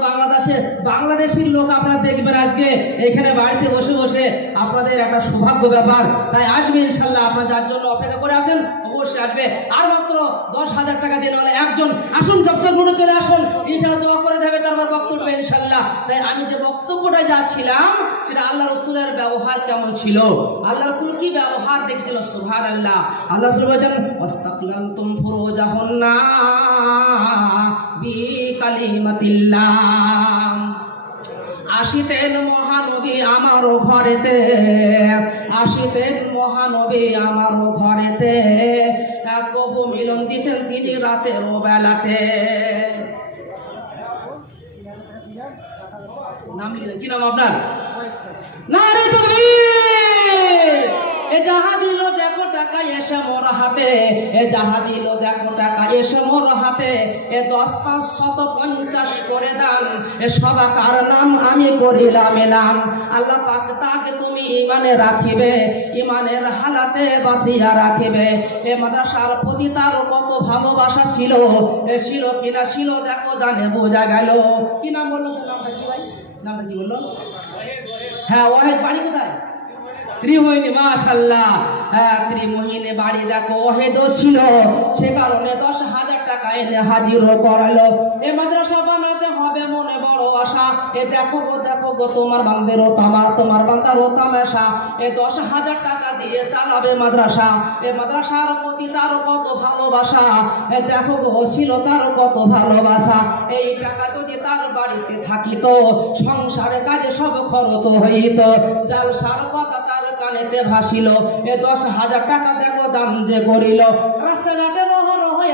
বাংলাদেশের লোক আপনারা দেখবেন আজকে এখানে বাড়িতে বসে বসে, আপনাদের একটা সৌভাগ্য ব্যাপার, তাই আসবে ইনশাল্লাহ। আপনারা যার জন্য অপেক্ষা করে আছেন অবশ্যই আসবে। আর মাত্র 10,000 টাকা দিয়ে নাহলে একজন আসুন, জবজগুলো চলে আসুন, ইনশাল্লাহ দোয়া করে যাবে, তারপর বক্তব্য ইনশাল্লাহ। তাই আমি যে বক্তব্যটা যাচ্ছিলাম সেটা আল্লাহ রাসূলের ব্যবহার কেমন ছিল, আল্লাহ রাসূল কি ব্যবহার দেখছিল। সুবহানাল্লাহ। আল্লাহ রাসূল বলেন, ওয়াস্তাকলান্তুম ফুরুজাহুন্না বিকালিমাতিল্লাহ। আসিতেন মহানবী আমারও ঘরেতে, আসিতেন মহানবী আমারও ঘরেতে, কবু মিলন দিতেন তিনি রাতের বেলাতে। নাম লিখেন, কি নাম আপনার? নারে তাকবীর। এ যাহা দিল দেখো টাকা এসে মোর হাতে, এ যাহা দিল দেখো টাকা এসে মোর হাতে, এ 10, 5, 150 করে দান, এ সবাকার নাম আমি করিলাম এলাম। আল্লাহ পাক তাকে তুমি ইমানে রাখিবে, ইমানের হালাতে বাঁচিয়া রাখিবে। এ মাদ্রাসার প্রতি তার কত ভালোবাসা ছিল, এ ছিল কিনা ছিল দেখো জানে বোঝা গেল। কি নাম বললো? নামটা কি ভাই? নামটা কি বললো? হ্যাঁ, ওয়াহেদ। বাড়ি কোথায়? ত্রিমোহিনী। মাশাআল্লাহ। হ্যাঁ, ত্রিমোহিনী বাড়ি দেখো ওয়াহেদও ছিল, সে কারণে 10,000 টাকা এনে হাজিরও করালো। এ মাদ্রাসা বানাতে হবে মনে বড় আশা, এ দেখো গো তোমার বান্দারও তোমার বান্দারও তামাশা, এ 10,000 টাকা দিয়ে চালাবে মাদ্রাসা। এ মাদ্রাসার প্রতি তার কত ভালোবাসা, এ দেখো গো ছিল তার কত ভালোবাসা। এই টাকা যদি তার বাড়িতে থাকিত, সংসারে কাজে সব খরচ হইত, জালসার কথা তার কানেতে ভাসিল। এ 10,000 টাকা দেখো দাম যে করিল। রাস্তাঘাটে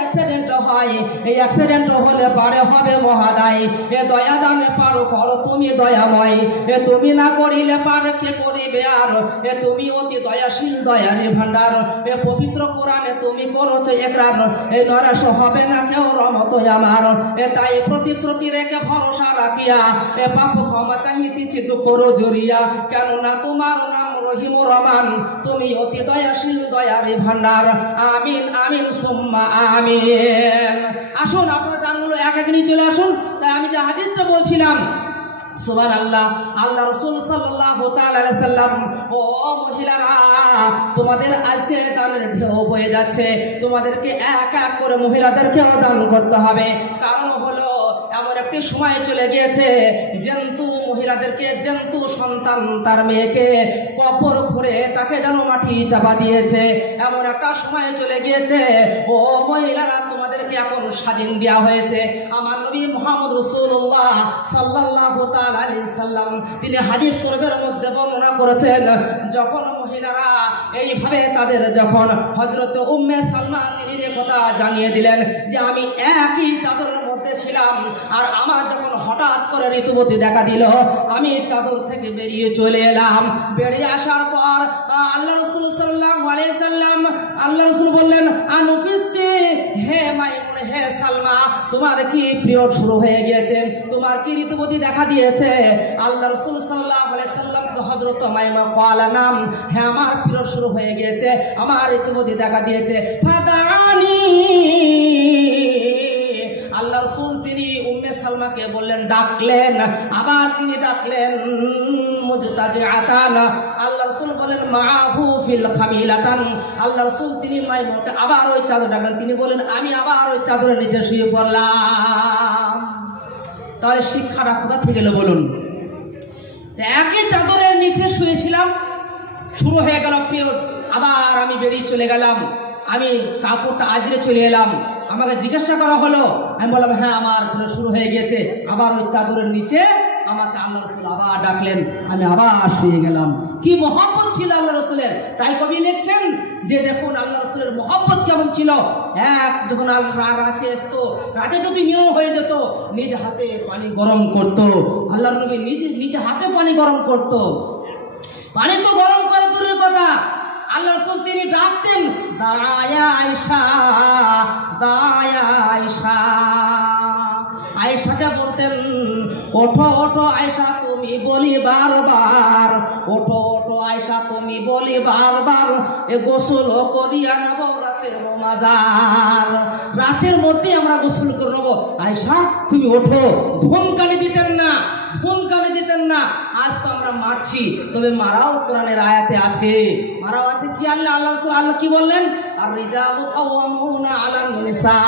অ্যাক্সিডেন্ট হয়, এই অ্যাক্সিডেন্ট হলে পারে হবে মহাদায়। এ দয়া দানে পারো করো তুমি দয়াময়, এ তুমি না করিলে পার কে করিবে আর, এ তুমি অতি দয়াশীল দয়ারে ভান্ডার। এ পবিত্র কোরআনে তুমি করেছ একরার, এ নরাশ হবে না কেউ রমত আমার। এ তাই প্রতিশ্রুতি রেখে ভরসা রাখিয়া, এ পাপ ক্ষমা চাহিতেছি দুঃখ জড়িয়া, কেননা তোমার নাম রহিম রহমান, তুমি অতি দয়াশীল দয়ারে ভান্ডার। আমিন আমিন সুম্মা আমিন। আসুন আপনারা দানগুলো এক এক নিয়ে চলে আসুন। তাই আমি যে হাদিসটা বলছিলাম, সুবহানাল্লাহ। আল্লাহ রাসূল সাল্লাল্লাহু তাআলা আলাইহি সাল্লাম, ও মহিলারা, তোমাদের আজকে দানের ঢেউ বয়ে যাচ্ছে, তোমাদেরকে এক এক করে মহিলাদেরকেও দান করতে হবে। কারণ হলো এমন একটি সময় চলে গিয়েছে, জন্তু মহিলাদেরকে, জন্তু সন্তান তার মেয়েকে কবর খুঁড়ে তাকে যেন মাটি চাপা দিয়েছে। এমন একটা সময় চলে গিয়েছে, ও মহিলারা, তোমাদেরকে এখন স্বাধীন দেওয়া হয়েছে। আমার নবী মুহাম্মদ রাসূলুল্লাহ সাল্লাল্লাহু তাআলা আলাইহি সাল্লাম তিনি হাদিস শরীফের মধ্যে বর্ণনা করেছেন, যখন মহিলারা এইভাবে তাদের যখন হযরত উম্মে সালমা তিনি এই কথা জানিয়ে দিলেন যে আমি একই চাদরের মধ্যে ছিলাম, আর আমার যখন হঠাৎ করে ঋতুবতী দেখা দিল, আমি চাদর থেকে বেরিয়ে চলে এলাম। বেরিয়ে আসার পর আল্লাহ রাসূল সাল্লাল্লাহু আলাইহি সাল্লাম, আল্লাহ রাসূল বললেন, আনুফিস্তি, হে মাইমুন, হে সালমা, তোমার কি পিরিয়ড শুরু হয়ে গিয়েছে? তোমার কি ঋতুবতী দেখা দিয়েছে? আল্লাহ রাসূল সাল্লাল্লাহু আলাইহি সাল্লাম তো হযরত মাইমা ক্বালা নাম, হ্যাঁ আমার পিরিয়ড শুরু হয়ে গিয়েছে, আমার ঋতুবতী দেখা দিয়েছে। ফাদানি, আল্লাহ রাসূল তিনি উম্মে সালমাকে বললেন, ডাকলেন, আবার তিনি ডাকলেন মুজতাজিআতান, আল্লাহ রাসূল বলেন মাআহু ফিল খামিলাতান, আল্লাহ রাসূল তিনি মাইমুনকে আবার ওই চাদর ডাকলেন, তিনি বলেন আমি আবার ওই চাদরের নিচে শুয়ে পড়লাম। তাহলে শিক্ষাটা কোথা থেকে এলো বলুন? একই চাদরের নিচে শুয়েছিলাম, শুরু হয়ে গেল পিরিয়ড, আবার আমি বেরিয়ে চলে গেলাম, আমি কাপড়টা আজরে চলে এলাম, আমাকে জিজ্ঞাসা করা হলো, আমি বললাম হ্যাঁ আমার শুরু হয়ে গেছে, আবার ওই চাদরের নিচে আমাকে আল্লাহ রাসূল আবার ডাকলেন, আমি আবার শুয়ে গেলাম। কি মহব্বত ছিল আল্লাহ রাসূলের! তাই কবি লিখছেন যে দেখুন আল্লাহ রাসূলের মহব্বত কেমন ছিল। এক যখন রাতে আসতো, রাতে যদি নিয়ম হয়ে যেত, নিজ হাতে পানি গরম করত, আল্লাহ নবী নিজে হাতে পানি গরম করত। পানি তো গরম করা দূরের কথা, আল্লাহ রাসূল তিনি ডাকতেন, দায়া আয়েশা, দায়া আয়েশা। আয়েশাকে বলতেন, ওঠো ওঠো আয়েশা, তুমি বলি বারবার, ওঠো ওঠো আয়েশা, তুমি বলি বারবার, এ গোসল করিয়া নেব রাতের মাজার, রাতের মধ্যে আমরা গোসল করে নেবো। আয়েশা তুমি ওঠো। ধমকানি দিতেন না, ধমকানি দিতেন না। আজ তো আমরা মারছি, তবে মারাও কোরআনের আয়াতে আছে, মারাও আছে। কি আল্লাহ আল্লাহ কি বললেন? আর রিজালু কাওয়ামুনা আলান নিসা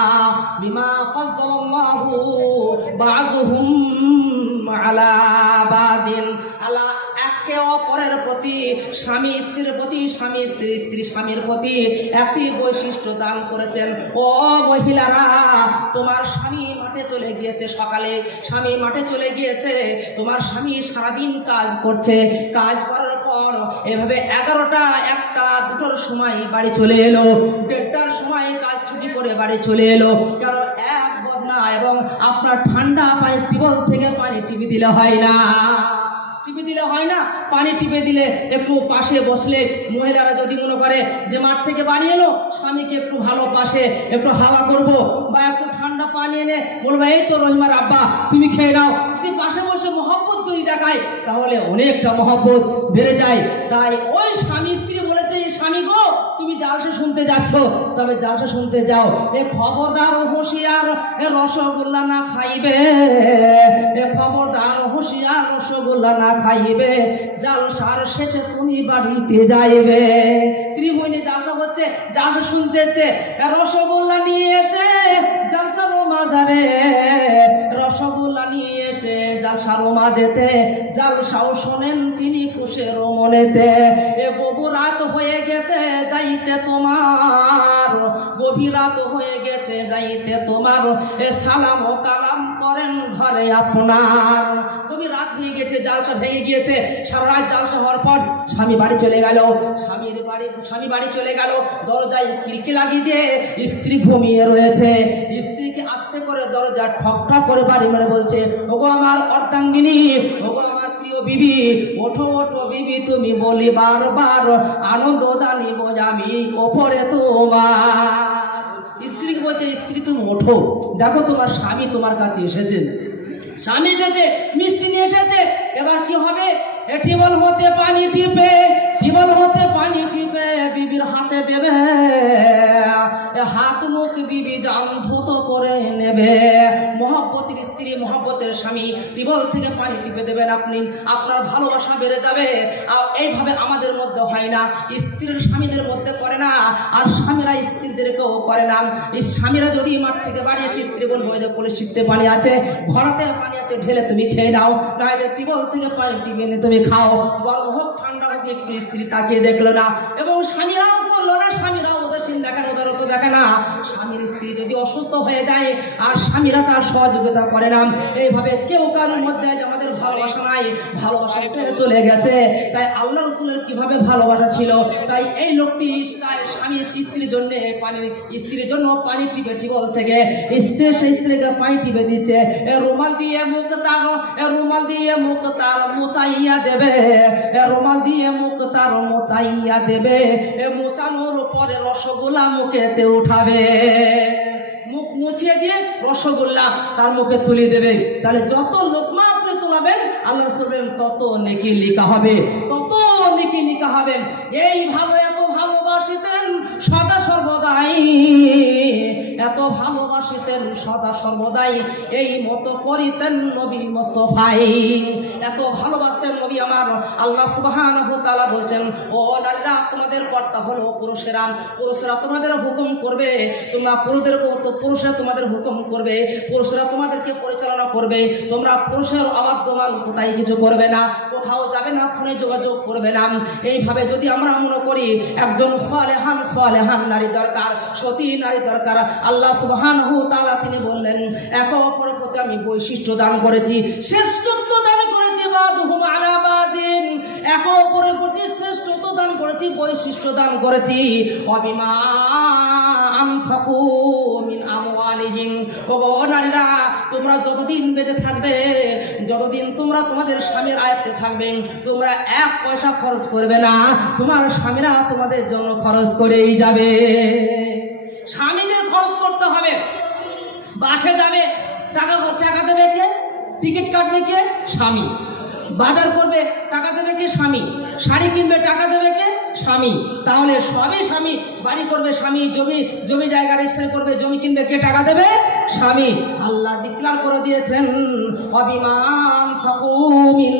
বিমা ফাযযালাল্লাহু বাযুহুম আলা বাযিন। আল্লাহ একে অপরের প্রতি, স্বামী স্ত্রীর প্রতি, স্বামী স্ত্রী স্বামীর প্রতি একটি বৈশিষ্ট্য দান করেছেন। ও মহিলারা, তোমার স্বামী মাঠে চলে গিয়েছে, সকালে স্বামী মাঠে চলে গিয়েছে, তোমার স্বামী সারাদিন কাজ করছে, কাজ করার পর এভাবে 11টা 1টা 2টোর সময় বাড়ি চলে এলো, 1:30টার সময় কাজ ছুটি করে বাড়ি চলে এলো। কারণ এক বদনা এবং আপনার ঠান্ডা পানি টিউবওয়েল থেকে পানি টিপে দিলে হয় না, টিপে দিলে হয় না। পানি টিপে দিলে একটু পাশে বসলে মহিলারা যদি মনে করে যে মাঠ থেকে বাড়ি এলো, স্বামীকে একটু ভালো পাশে একটু হাওয়া করব, বা একটু ঠান্ডা পানি এনে বলবো এই তো রহিমার আব্বা তুমি খেয়ে নাও, তুমি পাশে বসে মহব্বত যদি দেখায় তাহলে অনেকটা মহব্বত বেড়ে যায়। তাই ওই স্বামী স্ত্রী বলেছে, স্বামী গো তুমি জালসা শুনতে যাচ্ছ, তবে জালসা শুনতে যাও, এ খবরদার হুঁশিয়ার, এ রসগোল্লা না খাইবে, এ খবরদার হুঁশিয়ার, রসগোল্লা না খাইবে, জালসার শেষে তুমি বাড়িতে যাইবে। ত্রিভুবনে জালসা হচ্ছে, জালসা শুনতেছে, রসগোল্লা নিয়ে এসে জালসার মাঝারে, রসগোল্লা নিয়ে এসে জালসার মাঝেতে, জালসাও শোনেন তিনি খুশের মনেতে। এ গভীর রাত হয়ে গেছে যাইতে তোমার, গভীর রাত হয়ে গেছে যাইতে তোমার, এ সালাম ও কালাম করেন ঘরে আপনার। গভীর রাত হয়ে গেছে, জালসা ভেঙে গিয়েছে, সারা রাত জালসা হওয়ার পর স্বামী বাড়ি চলে গেল, স্বামী বাড়ি চলে গেল, দরজায় খিড়কি লাগিয়ে দিয়ে স্ত্রী ঘুমিয়ে রয়েছে। স্ত্রীকে আস্তে করে দরজা ঠক ঠক করে বাড়ি মেরে বলছে, ওগো আমার অর্ধাঙ্গিনী, ওগো আমার প্রিয় বিবি, ওঠো ওঠো বিবি, তুমি বলি বারবার, আনন্দ দানি বোঝামি ওপরে তোমার। স্ত্রীকে বলছে, স্ত্রী তুমি ওঠো, দেখো তোমার স্বামী তোমার কাছে এসেছেন, স্বামী এসেছে, মিষ্টি নিয়ে এসেছে, এবার কি হবে? টিউবওয়েল হতে পানি টিপে টিবল হতে পানি টিপে বিবির হাতে দেবে, হাত মুখ বিবি জান ধুত করে নেবে। মহব্বতের স্ত্রী, মহব্বতের স্বামী টিবল থেকে পানি টিপে দেবেন আপনি, আপনার ভালোবাসা বেড়ে যাবে। আর এইভাবে আমাদের মধ্যে হয় না, স্ত্রীর স্বামীদের মধ্যে করে না, আর স্বামীরা স্ত্রীদেরকেও করে না। স্বামীরা যদি মাঠ থেকে বাড়ি এসে স্ত্রী বলবো যে কলসিতে পানি আছে, ঘরাতে পানি আছে, ঢেলে তুমি খেয়ে নাও, নাহলে টিবল থেকে পানি টিপে এনে তুমি খাও। গরম হোক ঠান্ডা হোক একটু স্ত্রী তাকিয়ে দেখলো না, এবং স্বামীরাও করলো না, স্বামীরাও উদাসীন দেখেন, উদারত দেখে না। স্বামীর স্ত্রী যদি অসুস্থ হয়ে যায় আর স্বামীরা তার সহযোগিতা করে না, এইভাবে কেউ কারোর মধ্যে আমাদের ভালোবাসা নাই, ভালোবাসা চলে গেছে। তাই আল্লাহ রাসূলের কিভাবে ভালোবাসা ছিল, তাই এই লোকটি স্বামী স্ত্রীর জন্য পানি, স্ত্রীর জন্য পানি টিপে টিবল থেকে স্ত্রী সেই স্ত্রীকে পানি টিপে দিচ্ছে। রুমাল দিয়ে মুখ তার, রুমাল দিয়ে মুখ তার মোচাইয়া দেবে, রুমাল দিয়ে মুখ তার মোচাইয়া দেবে, মোচানোর পরে রসগোল্লা মুখেতে উঠাবে, মুখ মুছিয়ে দিয়ে রসগোল্লা তার মুখে তুলে দেবে। তাহলে যত লোকমা আপনি তোলাবেন আল্লাহ রাসূল তত নেকি লিখা হবে, তত নেকি লিখা হবে। এই ভালো, এত ভালোবাসিতেন সদা সর্বদাই, এত ভালোবাসিতেন সদা সর্বদাই, এই মতো করিতেন নবী মুস্তাফাই। এত ভালোবাসতেন নবী আমার। আল্লাহ সুবহানাহু ওয়া তাআলা বলছেন, ও নারীরা তোমাদের কর্তা হলো পুরুষেরা, পুরুষরা তোমাদের হুকুম করবে, তোমরা পুরুষরা তোমাদের হুকুম করবে, পুরুষরা তোমাদেরকে পরিচালনা করবে। তোমরা পুরুষের আবাদ দমান কোথায় কিছু করবে না, কোথাও যাবে না, ফোনে যোগাযোগ করবে না। এইভাবে যদি আমরা মনে করি একজন সালেহান নারী দরকার, সতী নারী দরকার। আল্লাহ সুবহানাহু ওয়া তাআলা তিনি বললেন, একে অপরের প্রতি আমি বৈশিষ্ট্য দান করেছি, শ্রেষ্ঠত্ব দান করেছি, বাযুহুম আলা বাযিন, একে অপরের প্রতি শ্রেষ্ঠত্ব দান করেছি, বৈশিষ্ট্য দান করেছি। ওয়াবিমা আনফাকু মিন আমওয়ালিহিম, ওগো নারীরা তোমরা যতদিন বেঁচে থাকবে, যতদিন তোমরা তোমাদের স্বামীর আয়ত্তে থাকবে, তোমরা এক পয়সা খরচ করবে না, তোমার স্বামীরা তোমাদের জন্য খরচ করেই যাবে। স্বামীদের খরচ করতে হবে। বাসে যাবে, টাকা দেবে কে? টিকিট কাটবে কে? স্বামী। বাজার করবে, টাকা দেবে কে? স্বামী। শাড়ি কিনবে, টাকা দেবে কে? স্বামী। তাহলে সবই স্বামী। বাড়ি করবে স্বামী, জমি জায়গা রেজিস্ট্রি করবে, জমি কিনবে কে? টাকা দেবে? স্বামী। আল্লাহ ডিক্লার করে দিয়েছেন, অবিমান ফাকুমিন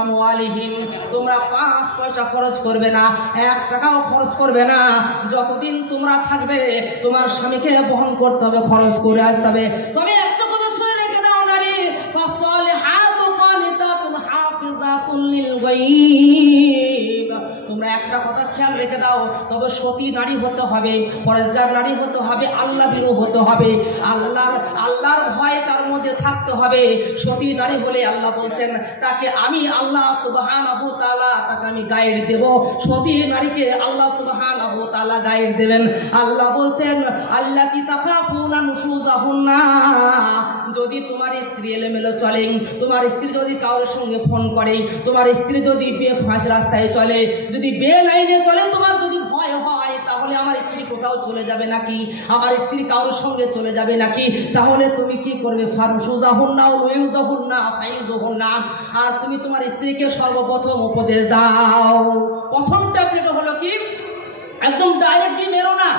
আমওয়ালিহিম, তোমরা 5 পয়সা খরচ করবে না, 1 টাকাও খরচ করবে না। যতদিন তোমরা থাকবে তোমার স্বামীকে বহন করতে হবে, খরচ করে আসতে হবে। তবে একটা কথা শুনে রেখে দাও নারী, ফাসালিহাতু কানিতাতুন হাফিজাতুল লিল গায়ব, তোমরা একটা কথা খেয়াল রেখে দাও, তবে সতী নারী হতে হবে, পরেজগার নারী হতে হবে, আল্লাহ ভীরু হতে হবে, আল্লাহর ভয় তার মধ্যে থাকতে হবে। সতী নারী বলে আল্লাহ বলছেন তাকে আমি আল্লাহ সুবহানাহু ওয়া তাআলা তাকে আমি গাইড দেব। সতী নারীকে আল্লাহ সুবহানাহু ওয়া তাআলা গাইড দেবেন। আল্লাহ বলছেন, আল্লাতী তাখাফুনা নুশুজাহুন্না, যদি তোমার স্ত্রী এলোমেলো চলে, তোমার স্ত্রী যদি কারোর সঙ্গে ফোন করে, তোমার স্ত্রী যদি বেফাঁস রাস্তায় চলে, যদি বে লাইনে চলে, তোমার যদি ভয় হয় তাহলে আমার স্ত্রী কোথাও চলে যাবে নাকি, আমার স্ত্রী কারোর সঙ্গে চলে যাবে নাকি, তাহলে তুমি কি করবে? ফারসুজাহুন্না ওয়ায়ুজাহুন্না ফাইজুহুন্না, আর তুমি তোমার স্ত্রীকে সর্বপ্রথম উপদেশ দাও। প্রথম ট্যাবলেট হলো কি, একদম ডাইরেক্টলি মেরো না।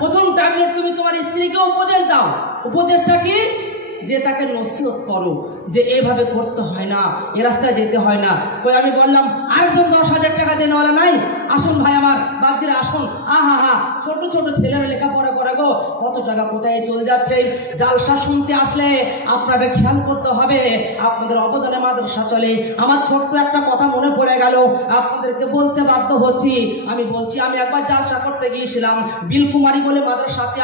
প্রথম ট্যাবলেট তুমি তোমার স্ত্রীকে উপদেশ দাও। উপদেশটা কি? যে তাকে নসিহত করো যে এভাবে করতে হয় না, এ রাস্তায় যেতে হয় না। কই আমি বললাম আরেকজন 10,000 টাকা দেওয়ালা নাই, আসুন ভাই আমার বাচ্চারা আসুন, আহা ছোট ছোট ছেলেরা লেখাপড়া করে গো, কত টাকা কোথায় চলে যাচ্ছে। জালসা শুনতে আসলে আপনাকে খেয়াল করতে হবে, আপনাদের অবদানে মাদ্রাসা চলে। আমার ছোট্ট একটা কথা মনে পড়ে গেল, আপনাদেরকে বলতে বাধ্য হচ্ছি। আমি বলছি, আমি একবার জালসা করতে গিয়েছিলাম, বিলকুমারী বলে মাদ্রাসা আছে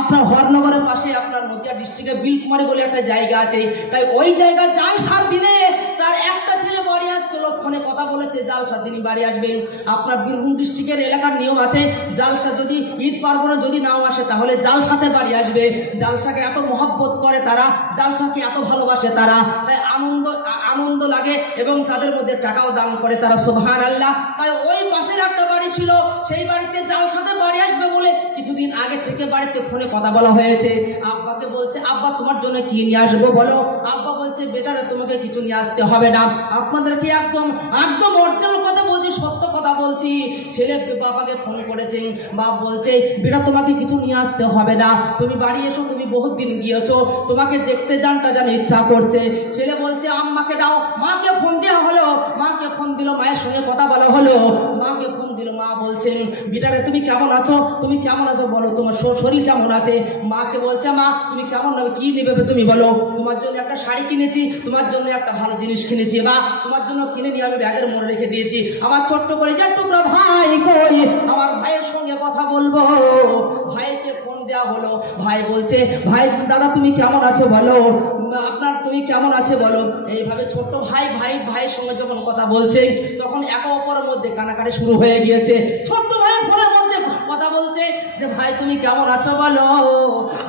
আপনার হরনগরের পাশে, আপনার নদিয়া ডিস্ট্রিক্টে বিলকুমারী বলে একটা জায়গা আছে। তাই ওই জায়গা জালসার দিনে তার একটা ছেলে বাড়ি আসছিল, ফোনে কথা বলেছে জালসার দিনই বাড়ি আসবেন। আপনার বীরভূম ডিস্ট্রিক্টের এলাকার নিয়ম আছে, জালসা যদি ঈদ পার্বণে যদি নাও আসে তাহলে জালসাতে বাড়ি আসবে। জালসাকে এত মহব্বত করে তারা, জালসাকে এত ভালোবাসে তারা, তাই আনন্দ লাগে এবং তাদের মধ্যে টাকাও দান করে তারা, সুবহানাল্লাহ। তাই ওই পাশের একটা বাড়ি ছিল, সেই বাড়িতে জালসাতে বাড়ি আসবে বলে কিছুদিন আগে থেকে বাড়িতে ফোনে কথা বলা হয়েছে। আব্বাকে বলছে, আব্বা তোমার জন্য কি নিয়ে আসবো বলো? আব্বা বলছে, বেটারে তোমাকে কিছু নিয়ে আসতে হবে না, আপনাদেরকে একদম অরিজিনাল কথা বলছি, সত্য কথা কথা বলছি। ছেলে বাবাকে ফোন করেছে, বাপ বলছে বেটা তোমাকে কিছু নিয়ে আসতে হবে না, তুমি বাড়ি এসো, তুমি বহুত দিন গিয়েছো, তোমাকে দেখতে জানটা যেন ইচ্ছা করছে। ছেলে বলছে আম্মাকে দাও। মাকে ফোন দেওয়া হলো, মাকে ফোন দিল, মায়ের সঙ্গে কথা বলা হলো, মাকে ফোন দিল। মা বলছেন বিটারে তুমি কেমন আছো, তুমি কেমন আছো বলো, তোমার শরীর কেমন আছে? মাকে বলছে মা তুমি কেমন নেবে, কি নেবে তুমি বলো, তোমার জন্য একটা শাড়ি কিনেছি, তোমার জন্য একটা ভালো জিনিস কিনেছি, বা তোমার জন্য কিনে নিয়ে আমি ব্যাগের মনে রেখে দিয়েছি। আমার ছোট্ট করে যে টুকরা ভাই কই, আমার ভাইয়ের সঙ্গে কথা বলবো। ভাইকে ফোন দেওয়া হলো, ভাই বলছে ভাই দাদা তুমি কেমন আছো বলো, আপনার তুমি কেমন আছে বলো। এইভাবে ছোট্ট ভাই ভাইয়ের সঙ্গে যখন কথা বলছে তখন একে অপরের মধ্যে কানাকাটি শুরু হয়ে গিয়েছে। ছোট্ট ভাই ফোনের মধ্যে কথা বলছে যে ভাই তুমি কেমন আছো বলো।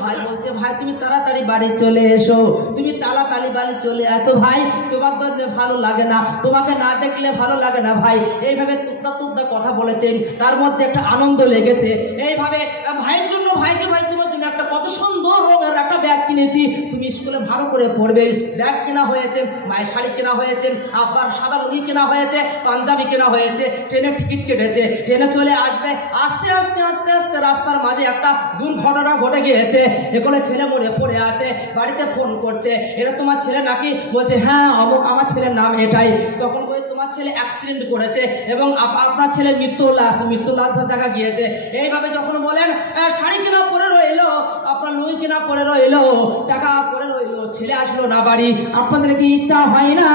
ভাই বলছে ভাই তুমি তাড়াতাড়ি বাড়ি চলে এসো, তুমি তাড়াতাড়ি বাড়ি চলে এসো ভাই, তোমার ধরলে ভালো লাগে না, তোমাকে না দেখলে ভালো লাগে না ভাই। এইভাবে তুদ্দা কথা বলেছেন, তার মধ্যে একটা আনন্দ লেগেছে। এইভাবে ভাইয়ের জন্য ভাইকে ভাই তোমার জন্য একটা কত সুন্দর রঙের একটা ব্যাগ কিনেছি, তুমি স্কুলে ভালো করে পড়বে। ব্যাগ কেনা হয়েছে, মায়ের শাড়ি কেনা হয়েছে, আব্বার সাদা লুঙ্গি কেনা হয়েছে, পাঞ্জাবি কেনা হয়েছে, ট্রেনের টিকিট কেটেছে, ট্রেনে চলে আসবে। আস্তে আস্তে আস্তে আস্তে রাস্তার মাঝে একটা দুর্ঘটনা ঘটে গিয়েছে, এখানে ছেলে মরে পড়ে আছে। বাড়িতে ফোন করছে এটা তোমার ছেলে নাকি? বলছে হ্যাঁ অমুক আমার ছেলের নাম এটাই। তখন বলে তোমার ছেলে অ্যাক্সিডেন্ট করেছে এবং আপনার ছেলে মৃত্যু লাশ দেখা গিয়েছে। এইভাবে যখন বলেন শাড়ি কেনা পরে রইলো, আপনার লুই কেনা পরে রইলো, টাকা পরে রইলো, ছেলে আসলো না বাড়ি। আপনাদের কি ইচ্ছা হয় না